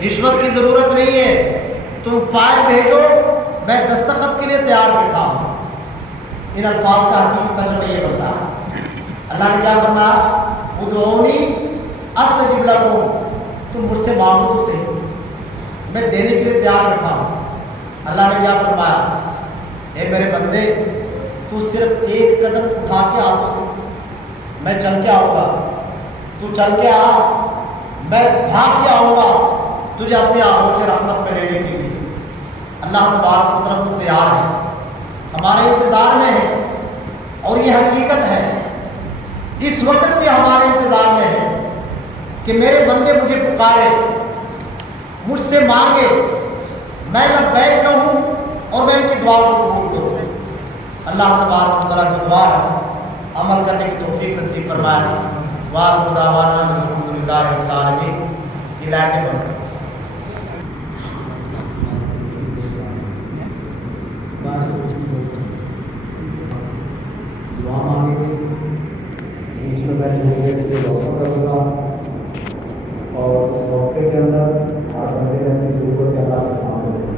رشوت کی ضرورت نہیں ہے، تم فائل بھیجو، میں دستخط کے لیے تیار بیٹھا ہوں۔ ان الفاظ کا حقیقی ترجمہ یہ بنتا ہے۔ اللہ نے کیا فرمایا؟ ادعونی استجب لکم، تم مجھ سے مانگو تو صحیح، میں دینے کے لیے تیار بیٹھا ہوں۔ اللہ نے کیا فرمایا؟ اے میرے بندے، تو صرف ایک قدم اٹھا کے آ تو صحیح، میں چل کے آؤں گا، تو چل کے آ، میں بھاگ کے آؤں گا تجھے اپنی آغوش رحمت میں لینے کے لیے۔ اللہ تبارک و تعالیٰ تو تیار ہے، ہمارے انتظار میں ہے، اور یہ حقیقت ہے، اس وقت بھی ہمارے انتظار میں ہے کہ میرے بندے مجھے پکارے، مجھ سے مانگے، میں لبیک کہوں اور میں ان کی دعا کو قبول کروں۔ اللہ تبارک و تعالیٰ سے دعا ہے عمل کرنے کی توفیق نصیب فرمائے۔ وآخر دعوانا الحمدللہ رب العالمین۔ یہ لائٹیں بند کرو۔ دعا مانگیں گے، بیچ میں بیٹھے وقفہ کروں گا، اور اس وقفے کے اندر ہر بندے نے اپنی ضرورت اللہ کے سامنے رکھیں۔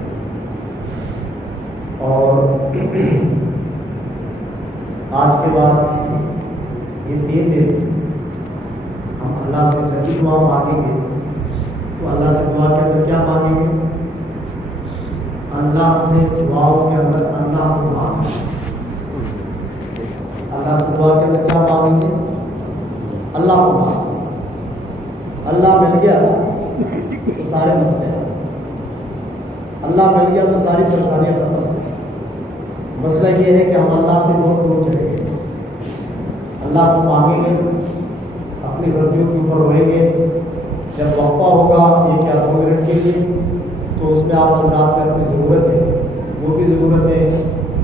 اور آج کے بعد یہ 3 دن ہم اللہ سے جب بھی دعا مانگیں گے تو اللہ سے دعا کے اندر کیا مانگیں گے؟ اللہ سے دعاؤں کے اندر اللہ کو مانگیں گے۔ اللہ سے دعا کے اندر کیا مانگیں گے؟ اللہ کو مانگیں گے۔ اللہ مل گیا تو سارے مسئلے ہیں، اللہ مل گیا تو ساری پریشانیاں ختم ہو گئی۔ مسئلہ یہ ہے کہ ہم اللہ سے بہت دور چلے گئے۔ اللہ کو مانگیں گے، اپنی غلطیوں کے اوپر روئیں گے۔ جب وقفہ ہوگا 1 یا 2 منٹ کے لیے تو اس میں آپ حضرات میں اپنی ضرورتیں، جو بھی ضرورتیں،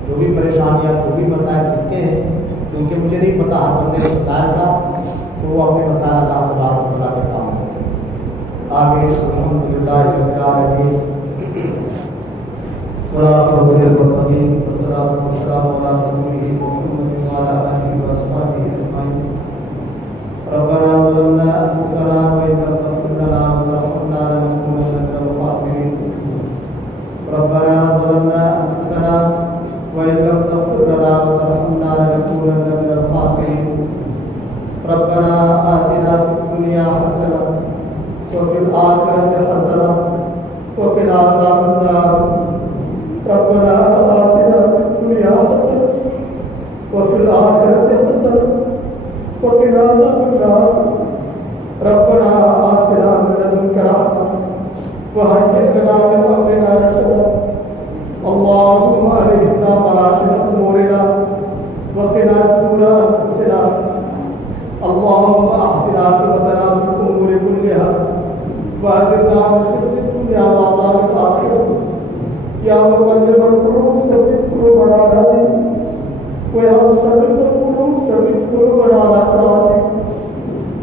جو بھی پریشانیاں، جو بھی مسائل جس کے ہیں، کیونکہ مجھے نہیں پتا ہر بندے کے مسائل کا، تو وہ اپنے مسائل اللہ تبارک و تعالیٰ کے سامنے رکھیں۔ آمین۔ الحمدللہ رب العالمین، والسلام علی رسولہ محمد وعلی آلہ وصحبہ اجمعین۔ ربنا ظلمنا انفسنا وان لم تغفر لنا وترحمنا لنكونن من الخاسرین۔ ربنا ظلمنا انفسنا وان لم تغفر لنا وترحمنا لنكونن من الخاسرین۔ ربنا آتنا في الدنيا حسنة وفي الآخرة حسنة وقنا عذاب النار۔ ربنا آتنا في الدنيا حسنة وفي الآخرة حسنة وقنا عذاب النار۔ ربنا آتنا من لدنك رحمة وهيئ لنا من أمرنا رشدا۔ اللهم ألهمنا مراشد أمورنا وقنا شرور أنفسنا۔ اللهم أحسن عاقبتنا في الأمور كلها وأجرنا من خزي الدنيا وعذاب الآخرة۔ یا مقلب القلوب ثبت قلوبنا على دينك ويا مصرف القلوب ثبت قلوبنا على طاعتك۔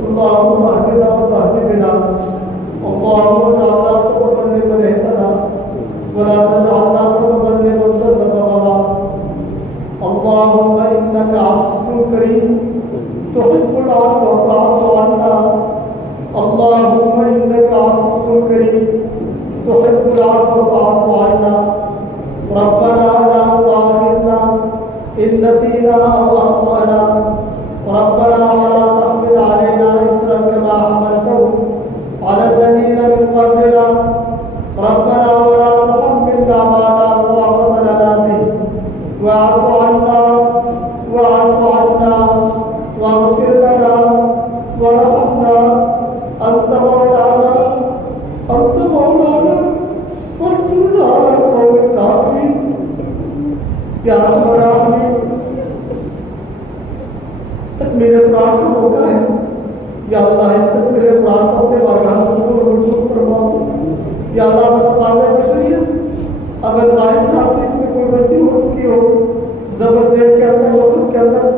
اللهم اهدنا واهد بنا، اللهم اجعلنا سببا لمن اهتدى ولا تجعلنا سببا لمن زل وغوى۔ اللهم انك عفو كريم تحب العفو فاعف عنا۔ اللهم انك عفو كريم تحب العفو فاعف عنا۔ ربنا لا تؤاخذنا إن نسينا أو أخطأنا، ربنا ولا تحمل علينا إصرا كما حملته على الذين من قبلنا، ربنا ولا تحملنا ما لا طاقة لنا به، واعف عنا واعف عنا واغفر لنا وارحمنا، أنت مولانا فانصرنا على القوم الكافرين۔ یا رحم الراحمین، تکمیل قرآن کا موقع ہے، یا اللہ اس تکمیل قرآن کو اپنے بارگاہ میں قبول و منظور فرما۔ یا اللہ متقاضی بشریت اگر قاری صاحب سے اس میں کوئی غلطی ہو چکی ہو، زبر زیر کے اندر، وقف کے اندر،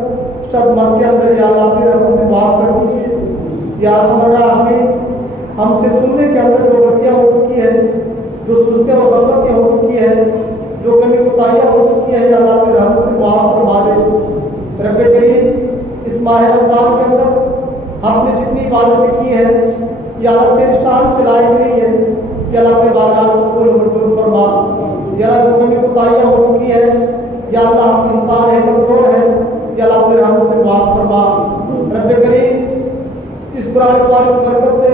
شد مت کے اندر، یا اللہ اپنی رحمت سے معاف کر دیجیے۔ یا ہمارا ہم سے سننے کے اندر جو غلطیاں ہو چکی ہیں، جو سستیاں اور غفلتیں ہو چکی ہیں، جو کمی کوتاہیاں ہو چکی ہیں، یا اللہ اپنی رحمت سے معاف فرما دے۔ رب کریم اس ماہ رمضان کے اندر ہم نے جتنی عبادتیں کی ہیں، یا اللہ تیری شان کے لائق نہیں ہے، یا اللہ اپنے بارگاہ میں قبول و منظور فرما۔ یا اللہ جو کمی کوتاہیاں ہو چکی ہیں، یا اللہ ہم انسان ہیں، کمزور ہیں، یا اللہ اپنے رحمت سے معاف فرما۔ رب کریم اس قرآن پاک کی برکت سے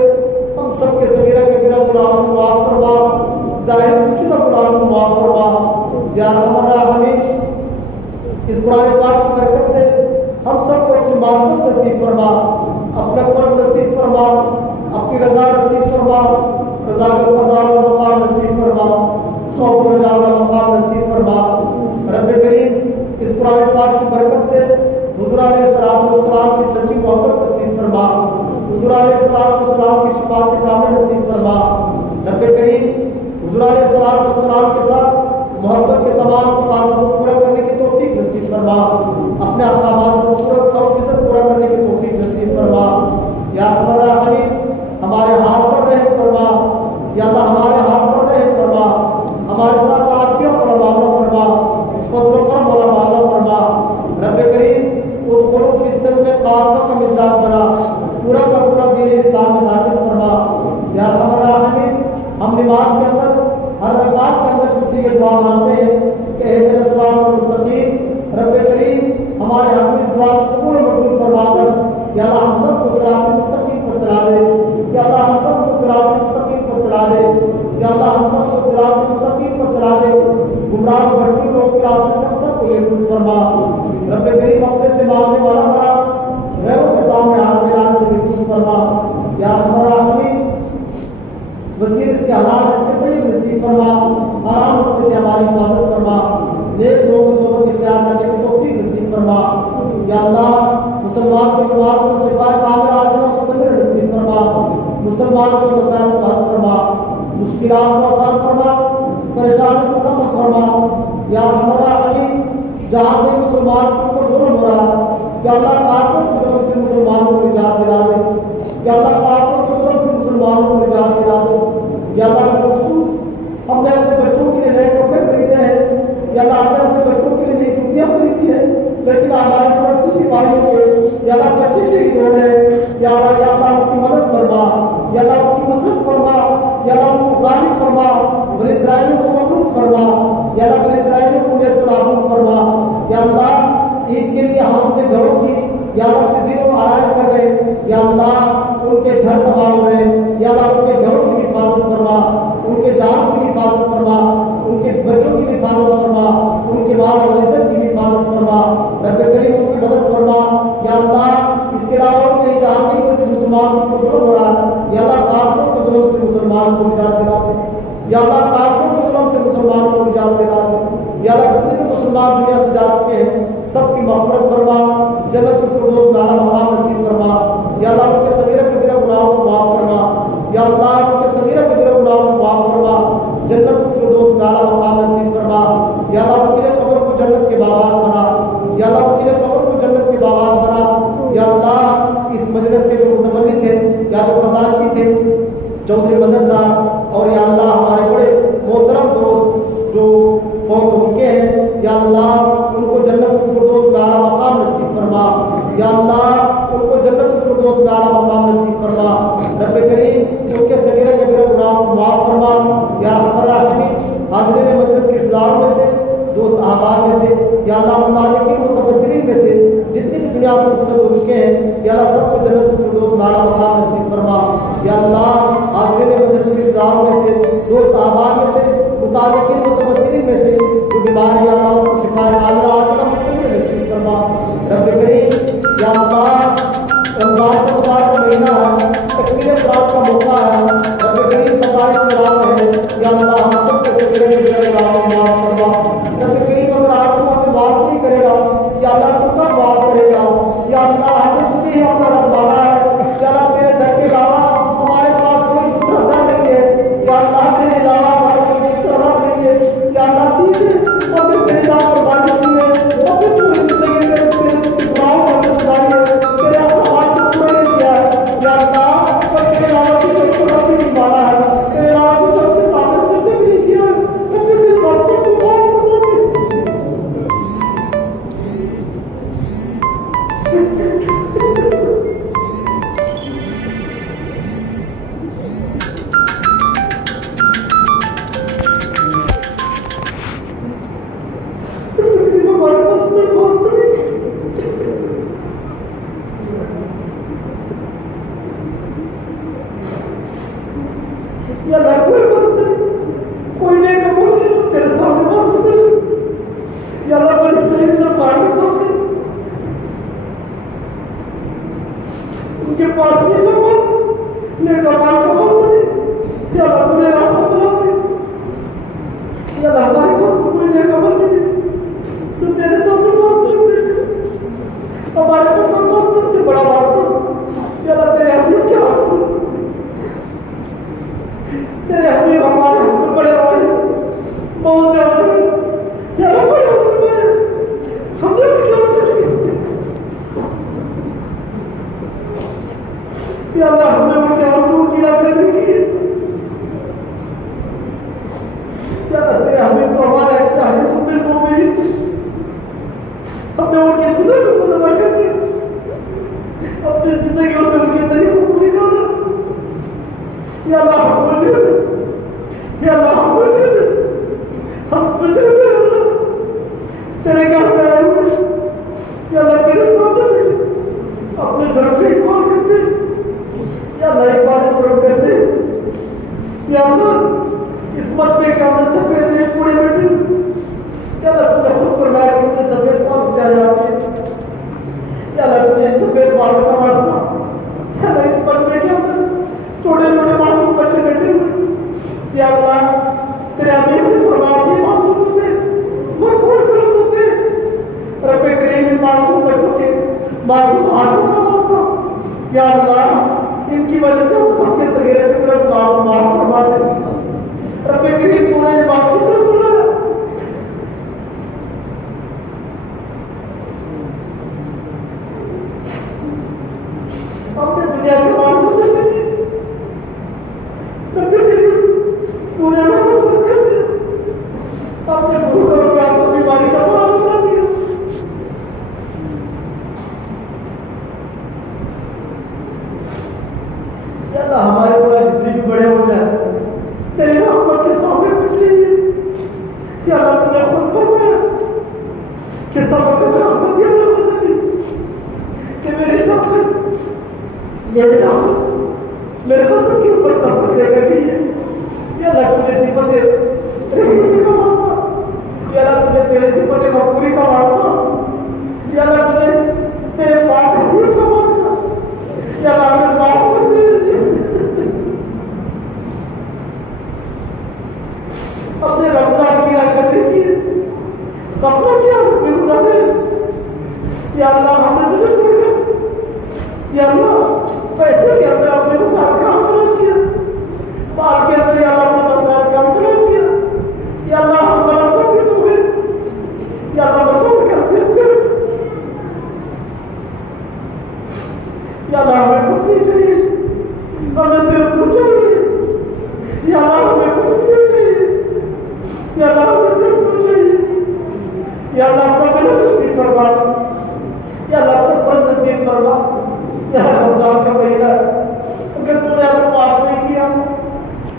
ہم سب کے صغیرہ کبیرہ گناہوں کو معاف فرما، ظاہر پوشیدہ گناہوں کو معاف فرما۔ یا ارحم الراحمین اس قرآن پاک کی برکت سے ہم سب کو اپنی معرفت نصیب فرما، اپنا قرب نصیب فرما، اپنی رضا نصیب فرما، رضا کا قضا کا مقام نصیب فرما، خوف و رجا کا مقام نصیب فرما۔ رب کریم اس قرآن پاک کی برکت سے حضور علیہ السلام کی سچی محبت نصیب فرما، حضور علیہ السلام کی شفاعت کامل نصیب فرما۔ رب کریم حضور علیہ السلام کے ساتھ محبت کے تمام تقاضوں کو پورا کرنے کی توفیق نصیب فرما، اپنے احکامات کو پورا 100% پورا کرنے کی توفیق نصیب فرما۔ یا ارحم الراحمین ہمارے ہاتھ پر رحم فرما، یا اللہ ہمارے ہاتھ پر رحم فرما، ہمارے ساتھ عافیت والا معاملہ فرما، فضل و کرم والا معاملہ فرما۔ رب کریم ادخلوا فی السلم کافہ کا مزداق بنا، پورا کا پورا دین اسلام میں داخل فرما۔ یا ارحم الراحمین ہم نماز کے اندر ہر رکعت کے اندر کسی یہ دعا مانگتے ہیں کہ اہدنا الصراط المستقیم۔ رب کریم ہمارے حق میں دعا قبول و منظور فرما کر یا اللہ ہم سب کو صراط مستقیم پر چلا دے، یا اللہ ہم سب کو صراط مستقیم پر چلا دے، یا اللہ ہم سب کو صراط مستقیم پر چلا دے، گمراہ بھٹکے لوگ کے راستے سے ہم سب کو محفوظ فرما۔ رب کریم اپنے سے مانگنے والا بنا، غیروں کے سامنے ہاتھ ملانے سے محفوظ فرما۔ یا ارحم الراحمین وزیر اس کے حلال اس کے طیب نصیب فرما، حرام رکھنے سے ہماری حفاظت فرما، نیک لوگوں کی صحبت اختیار کرنے کی توفیق نصیب فرما۔ یا اللہ مسلمان کے بیمار کو شفا کاملہ عاجلہ مستمر نصیب فرما، مسلمان کے مسائل کو حل فرما، مشکلات کو آسان فرما، پریشانی کو ختم فرما۔ یا ارحم الراحمین جہاں سے مسلمان کے اوپر ظلم ہو رہا، یا اللہ کافروں کے ظلم سے مسلمانوں کو نجات دلا دے، یا اللہ کافروں کے ظلم سے مسلمانوں کو نجات دلا دے۔ یا اللہ بالخصوص ہم نے اپنے بچوں کے لیے نئے کپڑے خریدے ہیں، یا اللہ ہم نے اپنے بچوں کے لیے نئی جوتیاں خریدی ہیں، لیکن ہماری پرستی کی باری ہوئے، یا اللہ بچے شہید ہو رہے ہیں، یا اللہ ان کی مدد فرما، یا اللہ ان کی نصرت فرما، یا اللہ ان کو غالب فرما، بنی اسرائیل کو مغلوب فرما، یا اللہ بنی اسرائیل کو نیست و نابود فرما۔ یا اللہ عید کے لیے ہم اپنے گھروں کی یا اللہ تزئین و آرائش کر رہے ہیں، یا اللہ ان کے گھر تباہ ہو رہے ہیں، یا اللہ ان کے گھروں کی حفاظت فرما، ان کے جان کی حفاظت فرما، ان کے بچوں کی حفاظت فرما، ان کے مال و عزت کی حفاظت فرما۔ رب کریم ان کی مدد فرما۔ یا اللہ اس کے علاوہ کئی جہاں میں مسلمان کو ظلم ہو رہا ہے، یا اللہ کافروں کے ظلم سے مسلمان کو نجات دلا دے، یا اللہ کافروں کے ظلم سے مسلمان کو نجات دلا دے۔ یا اللہ جتنے بھی مسلمان دنیا سے جا چکے ہیں سب کی مغفرت فرما، جنت الفردوس میں اعلیٰ مقام نصیب فرما۔ یا اللہ ان کے صغیرہ کبیرہ گناہوں کو معاف فرما، یا اللہ ان کے صغیرہ کبیرہ گناہوں کو معاف فرما، جنت الفردوس میں اعلیٰ مقام نصیب فرما۔ یا اللہ ان کے لیے قبر کو جنت کے باغات بنا، یا اللہ ان کے لیے قبر کو جنت کے باغات بنا۔ یا اللہ اس مجلس کے جو متولی تھے یا جو خزانچی تھے چودھری مظہر صاحب، اور یا اللہ ہمارے بڑے محترم دوست جو فوت ہو چکے ہیں، یا اللہ ان کو جنت الفردوس میں اعلیٰ مقام نصیب فرما، یا اللہ ان کو جنت الفردوس میں اعلیٰ مقام نصیب فرما۔ رب کریم ان کے صغیرہ کبیرہ گناہوں کو معاف فرما۔ یا ارحم الراحمین حاضرین مجلس کے اصلاح میں سے، دوست احباب میں سے، یا اللہ متعلقین متبصرین میں سے جتنے بھی دنیا سے رخصت ہو چکے ہیں، یا اللہ سب کو جنت الفردوس میں اعلیٰ مقام نصیب فرما۔ یا اللہ حاضرین مجلس کے اصلاح میں سے، دوست احباب میں سے، متعلقین متبصرین میں سے جو بیمار ہے، یا اللہ ان کو شفا عاجلہ عاجلہ مستمر نصیب فرما۔ رب کریم یا اللہ رمضان کا مبارک مہینہ ہے، تکمیل قرآن کا موقع ہے، رب کریم 27 رات ہے، یا اللہ ہم سب کے صغیرہ کبیرہ گناہوں کو معاف فرما۔ رب کریم اگر آپ کو ہمیں معاف نہیں کرے گا، یا اللہ تو کب معاف کرے گا؟ یا اللہ ہمیں تجھے ہی اپنا رب مانا ہے، یا اللہ ان کے پاس نہیں جو بات نیک اعمال کا واسطہ دے یا اللہ تمہیں راستہ بنا دے یا اللہ ہمارے پاس تو کوئی نیک عمل نہیں ہے جو تیرے سامنے واسطہ پیش کر سکے ہمارے پاس اللہ سب سے بڑا واسطہ یا اللہ تیرے حبیب کے حضور تیرے حبیب ہمارے حق میں بڑے روئے بہت زیادہ روئے یا اللہ بڑے حضور میں ہم نے ان کی حاصل کی یا اللہ ہم نے ان کے حضور کی قدر کی یا اللہ تیرے حبیب تو ہمارے حدیث بالمؤمنین ہم نے ان کی سنتوں کو سمجھ کر دیا اپنی زندگیوں سے ان کے طریقوں کو نکالا یا اللہ ہم مجرم ہیں یا اللہ ہم مجرم ہیں ہم مجرم ہیں اللہ تیرے گھر میں آئے ہوئے یا اللہ تیرے سامنے بیٹھے اپنے جرم پہ اقبال کرتے یا اللہ اقبال جرم کرتے یا اللہ اس مطبع کے اندر سفید ریش پوڑے بیٹھے یا اللہ تو نے خود فرمایا کہ مجھے سفید بال سے آ جاتے ہیں یا اللہ تجھے سفید بالوں کا واسطہ یا اللہ اس مطبع کے اندر چھوٹے چھوٹے معصوم بچے بیٹھے ہوئے یا اللہ تیرے حبیب نے فرمایا کہ معصوم ہوتے مرفوع قلم ہوتے رب کریم ان معصوم بچوں کے معصوم ہاتھوں کا واسطہ یا اللہ ان کی وجہ سے ہم سب کے صغیرہ کے طرف معاف فرما دے رب کریم تو نے یہ بات کی طرف بلایا ہم نے دنیا کے معلوم سے بھی دی رب کریم تو نے روزہ فرض کر دیا اپنے بھوک اور پیاس اور بیماری کا معلوم بنا دیا یا اللہ ہمارے گناہ جتنے بھی بڑے ہو جائیں تیرے رحمت کے سامنے کچھ نہیں ہے یا اللہ تو نے خود فرمایا کہ سب وقت رحمت یا اللہ ہو سکے کہ میرے ساتھ میرے رحمت میرے قسم کے اوپر سبقت لے کر گئی ہے یا اللہ تجھے صفت رحیمی کا واسطہ یا اللہ تجھے تیرے صفت غفوری کا واسطہ یا اللہ تجھے تیرے پاک حبیب کا واسطہ یا اللہ ہمیں معاف کر دے اپنے رمضان کی قدر کی کپڑوں کی حالت میں گزارے یا اللہ ہم نے تجھے چھوڑ کر یا اللہ پیسے کے اندر اپنے مسائل کا ہم تلاش کیا مال کے اندر یا اللہ اپنے مسائل کا ہم تلاش کیا یا اللہ ہم غلط ثابت ہو گئے یا اللہ مسائل کا صرف کر یا اللہ ہمیں کچھ نہیں چاہیے ہمیں صرف تو چاہیے یا اللہ ہمیں کچھ نہیں چاہیے یا اللہ ہمیں صرف تو چاہیے یا اللہ اپنا بلند نصیب فرما یا اللہ اپنا بلند نصیب فرما یا رمضان کا مہینہ اگر تو نے ہمیں معاف نہیں کیا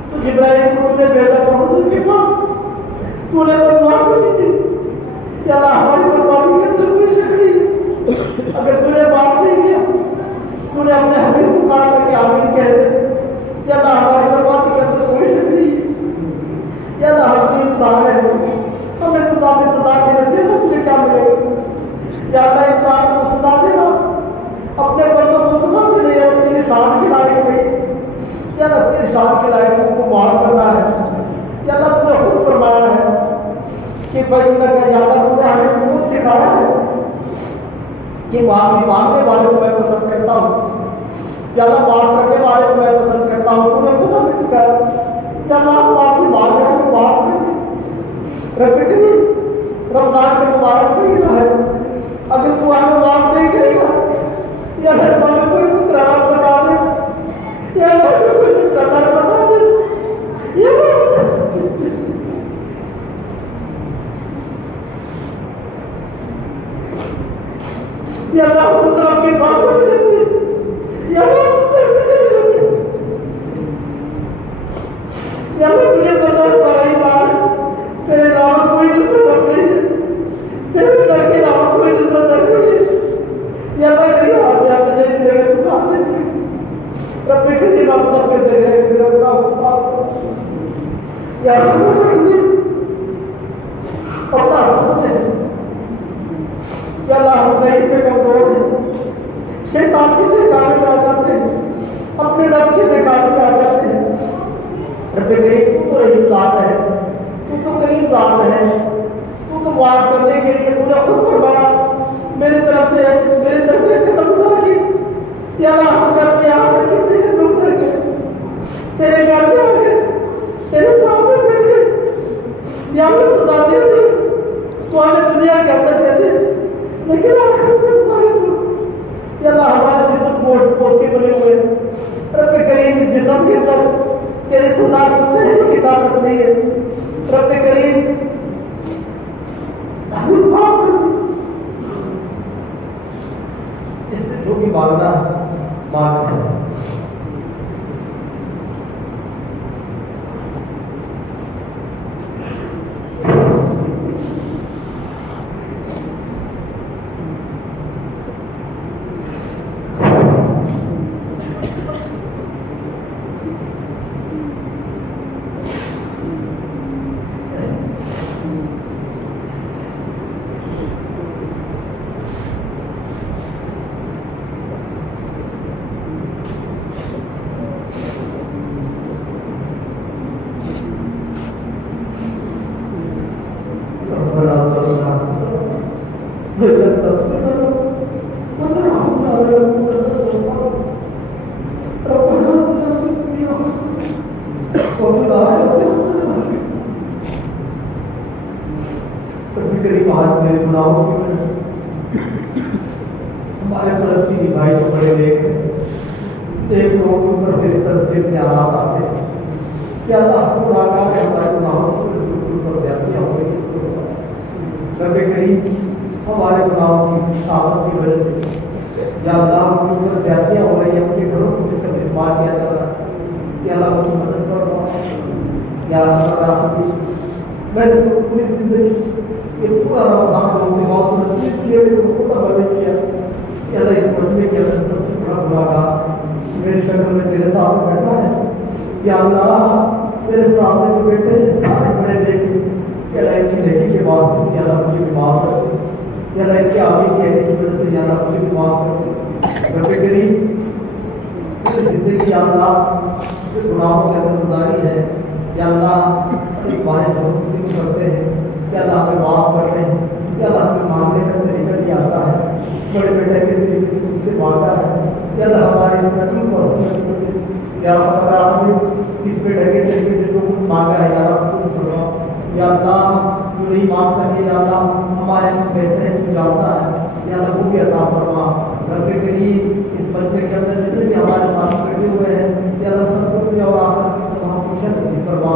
تو جبرائیل کو تو نے بھیجا تھا حضور کے پاس تو نے بدعا کی تھی یا اللہ ہماری بربادی کے اندر کوئی شک نہیں اگر تو نے معاف نہیں کیا تو نے اپنے حبیب کو کہا تھا کہ آمین کہہ دے یا اللہ ہماری بربادی کے اندر کوئی شک نہیں یا اللہ ہم تو انسان ہیں ہمیں سزا میں سزا دینے سے اللہ تجھے کیا ملے گا یا اللہ انسان کو سزا دینا اپنے بندوں کو سزا دینا یا تیری شان کے لائق نہیں یا اللہ تیری شان کے لائق کو معاف کرنا ہے یا اللہ تو نے خود فرمایا ہے کہ فَإِنَّكَ یا اللہ تو نے ہمیں خود سکھایا ہے کہ معافی مانگنے والے کو میں پسند کرتا ہوں یا اللہ معاف کرنے والے کو میں پسند کرتا ہوں تو نے خود ہمیں سکھایا یا اللہ معافی مانگ رہے ہیں تو معاف کر دے رب کریم رمضان کا مبارک مہینہ ہے اگر تو ہمیں معاف نہیں کرے گا یا اللہ تو ہمیں کوئی دوسرا رب بتا دے یا اللہ ہمیں کوئی دوسرا در بتا دے یا یا اللہ ہم اس رب کے پاس چلے جاتے یا اللہ اس طرف پہ چلے جاتے یا اللہ تجھے پتا ہے ہمارا ایمان تیرے علاوہ کوئی دوسرا رب نہیں ہے تیرے در کے علاوہ کوئی دوسرا در نہیں ہے یا اللہ کری یہاں سے آپ مجھے ملے گا تو کہاں سے ملے رب کریم ہم سب کے صغیرہ کے میرا گناہ معاف یا اللہ اپنا سمجھے یا اللہ ہم ضعیف پہ کمزور ہیں شیطان کے بہکاوے میں آ جاتے کی بیکاری میں آ جاتے ہیں۔ رب کریم تو رحیم ذات ہے، تو کریم ذات ہے، تو معاف کرنے کے لیے تو نے خود فرمایا میری طرف ایک قدم اٹھا کے یا اللہ ہم گھر سے یہاں تک کتنے قدم اٹھا کے تیرے گھر میں آ گئے، تیرے سامنے بیٹھ گئے، یا اللہ سزا دے دی تو ہمیں دنیا کے اندر دے دے لیکن آخرت میں سزا نہیں دو۔ یا اللہ ہمارے جسم گوشت پوست کے بنے ہوئے، رب کریم اس جسم کے اندر تیری سزا کو سہنے کی طاقت نہیں ہے، رب کریم معاف کر دے۔ اس نے جو بھی مانگنا مانگنا ہے۔ ہمارے فلسطینی بھائی جو بڑے ایک لوگوں کے اوپر میری طرف سے اختیارات آتے ہیں کہ اللہ گناہگار ہے، ہمارے گناہوں کی اس کے اوپر زیادتیاں ہو رہی ہیں۔ رب کریم ہمارے گناہوں کی شامت کی وجہ سے یا اللہ ان کے اوپر زیادتیاں ہو رہی ہیں، ان کے گھروں کو جس کا استعمال کیا جا رہا ہے، یا اللہ ان کی مدد فرما یا اللہ۔ میں نے تو پوری زندگی یہ پورا رمضان لوگوں کی بات نصیحت کی ہے، میرے کو خود عمل نہیں کیا کہ اللہ اس مجمع کے اندر سب سے بڑا گناہگار میری شکل میں تیرے سامنے بیٹھا ہے، یا اللہ میرے سامنے جو بیٹھے ہیں یہ سارے بڑے نیکی، یا اللہ ان کی نیکی کے واسطے سے یا اللہ مجھے بھی معاف کر دے، یا اللہ ان کی آمین کہنے کی وجہ سے یا اللہ مجھے بھی معاف کر دے۔ رب کریم میری زندگی یا اللہ گناہوں کے اندر گزاری ہے، یا اللہ ہمارے جو کرتے ہیں یا اللہ ہمیں معاف کر دیں، یا اللہ ہمیں مانگنے کا طریقہ نہیں آتا ہے، بڑے بیٹے کے طریقے سے مجھ سے مانگا ہے، یا اللہ ہمارے اس بیٹھے کو اصل کر دے، یا اللہ ہمیں اس بیٹے کے طریقے سے جو کچھ مانگا ہے یا اللہ کو کروا، یا اللہ جو نہیں مانگ سکے یا اللہ ہمارے بہتر ہے تو جانتا ہے، یا اللہ کو بھی عطا فرما۔ رب کریم اس مجمع کے اندر جتنے بھی ہمارے ساتھ بیٹھے ہوئے ہیں یا اللہ سب کو دنیا اور آخرت کی تمام خوشیاں نصیب فرما،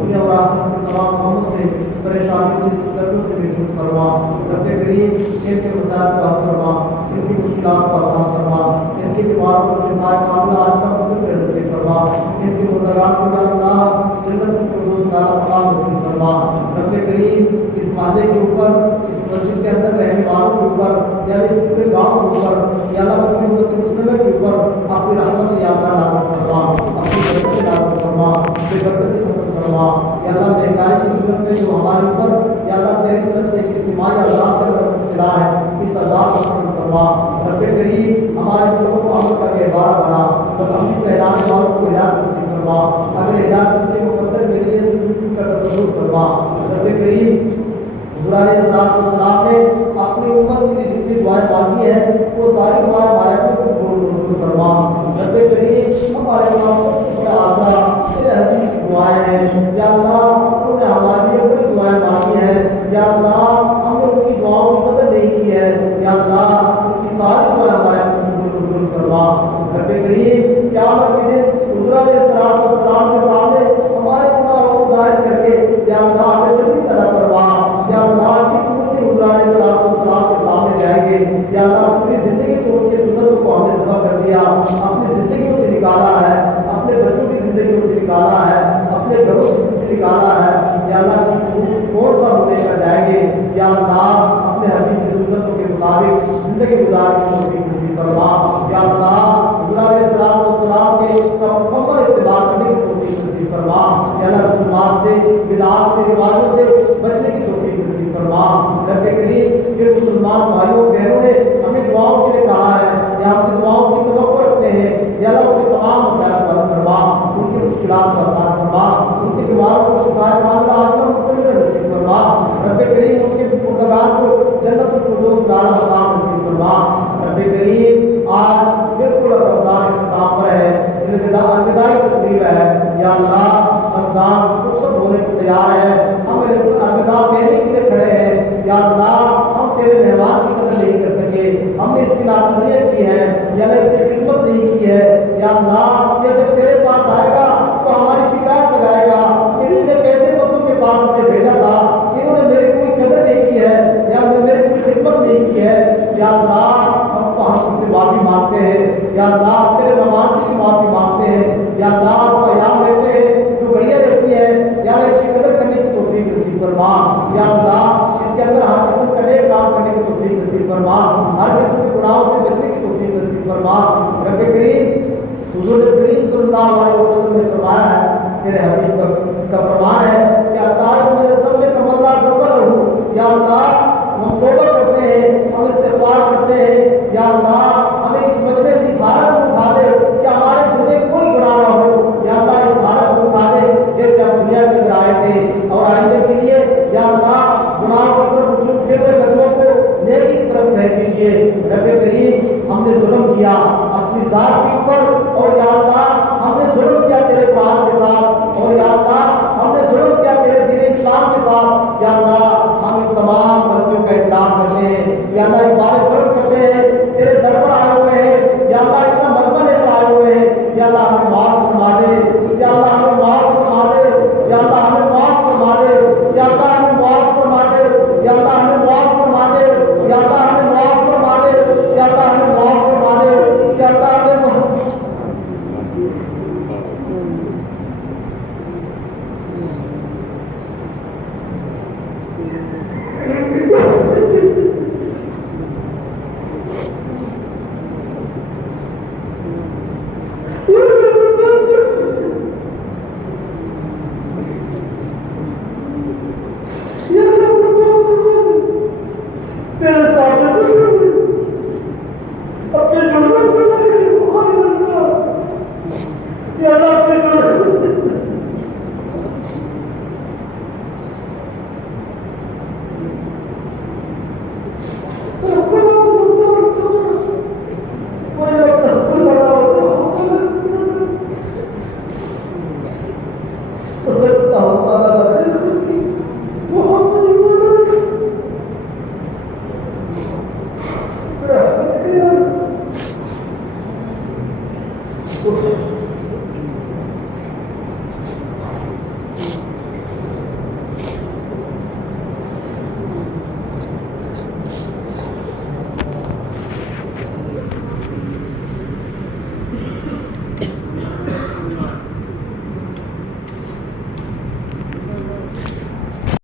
دنیا اور آخرت کے تمام غموں سے پریشانیوں سے دردوں سے محفوظ فرما۔ رب کریم ان کے مسائل کو حل فرما، ان کی مشکلات کو آسان فرما، ان کے بیماروں کو شفا کاملہ آج کا مصر نصیب فرما، ان کے مردگان کو یا اللہ جنت الفردوس کا مقام نصیب فرما۔ رب کریم اس محلے کے اوپر، اس مسجد کے اندر رہنے والوں کے اوپر یا اس پورے گاؤں کے اوپر یا اللہ پوری امت مسلمہ کے اوپر اپنی رحمت یا اللہ نازل فرما، اپنی برکت نازل فرما، بے برکتی ختم فرما۔ یا اللہ مہنگائی کی صورت میں جو ہمارے اوپر یا اللہ تیری طرف سے ایک اجتماعی عذاب کے اندر مبتلا ہے، اس عذاب کو ختم فرما۔ رب کریم ہمارے لوگوں کو عمل کا گہوارہ بنا، بدعملی پھیلانے والوں کو ہدایت نصیب فرما، اگر ہدایت ان کے مقدر میں لیے تو چن چن کر تصور فرما۔ رب کریم حضور علیہ السلام نے اپنی امت کے لیے جتنی دعائیں مانگی ہیں وہ ساری دعائیں ہمارے کو قبول منظور فرما۔ رب کریم ہمارے پاس سب سے بڑا آسرا تیرے حبیب کی دعائیں ہیں، یا اللہ انہوں نے ہمارے لیے بڑی دعائیں مانگی ہیں، یا اللہ ہم نے ان کی دعاؤں کی قدر نہیں کی ہے، یا اللہ ان کی ساری دعائیں ہمارے کو قبول منظور فرما۔ رب کریم قیامت کے دن حضور علیہ السلام کے سامنے ہمارے گناہوں کو ظاہر کر کے یا اللہ ہمیں شرمندہ نہ فرما، یا اللہ کس منہ سے حضور علیہ السلام کے سامنے جائیں گے، یا اللہ پوری زندگی تو ان کے سنتوں کو ہم نے ذبح کر دیا، اپنی زندگیوں سے نکالا ہے، اپنے بچوں کی زندگیوں سے نکالا ہے، اپنے گھروں سے نکالا ہے، یا اللہ کون سا منہ لے کر جائیں گے، یا اللہ اپنے حبیب کی سنتوں کے مطابق زندگی گزارنے کی توفیق نصیب فرما، یا اللہ حضور علیہ السلام کے مکمل اتباع کرنے کی توفیق نصیب فرما، یا اللہ رسومات سے بدعات سے رواجوں سے بچنے کی توفیق نصیب فرما۔ رب کریم جن مسلمان بھائیوں بہنوں نے ہمیں دعاؤں کے لیے کہا ہے یا ہم سے دعاؤں کی توقع رکھتے ہیں یا اللہ ان کے تمام مسائل کو حل نے اس کی ناقدریت کی ہے یا اللہ اس کی خدمت نہیں کی ہے، یا اللہ یہ جب تیرے پاس آئے گا تو ہماری شکایت لگائے گا کہ انہوں نے کیسے بندوں کے پاس مجھے بھیجا تھا، انہوں نے میری کوئی قدر نہیں کی ہے یا میری کوئی خدمت نہیں کی ہے۔ یا اللہ ہم تم سے معافی مانگتے ہیں، یا اللہ تیرے مہمان سے بھی معافی مانگتے ہیں، یا اللہ جو ایام رہتے ہیں جو گھڑیاں رہتی ہیں، یا اللہ اس کی قدر کرنے کی توفیق نصیب فرما، یا اللہ اس کے اندر ہر قسم کا نیک کام کرنے کی توفیق نصیب فرما، ہر قسم کے گناہوں سے بچنے کی توفیق نصیب فرما۔ رب کریم حضور کریم صلی اللہ علیہ وسلم نے فرمایا ہے، تیرے حبیب کا فرمان ہے کہ الطائب من الذنب کمن لا ذنب لہ، یا اللہ ہم توبہ کرتے ہیں، ہم استغفار کرتے ہیں، یا اللہ ہمیں اس مجمع سے اس حالت کو اٹھا دے کہ ہمارے ذمے کوئی گناہ نہ ہو، یا اللہ اس حالت کو اٹھا دے جیسے ہم دنیا کے اندر آئے تھے، اور آئندے کے لیے یا اللہ گناہوں کی طرف جھکتے ہوئے قدموں کو نیکی کی طرف پھیر دیجیے۔ رب کریم ہم نے ظلم کیا اپنی ذات کے اوپر اور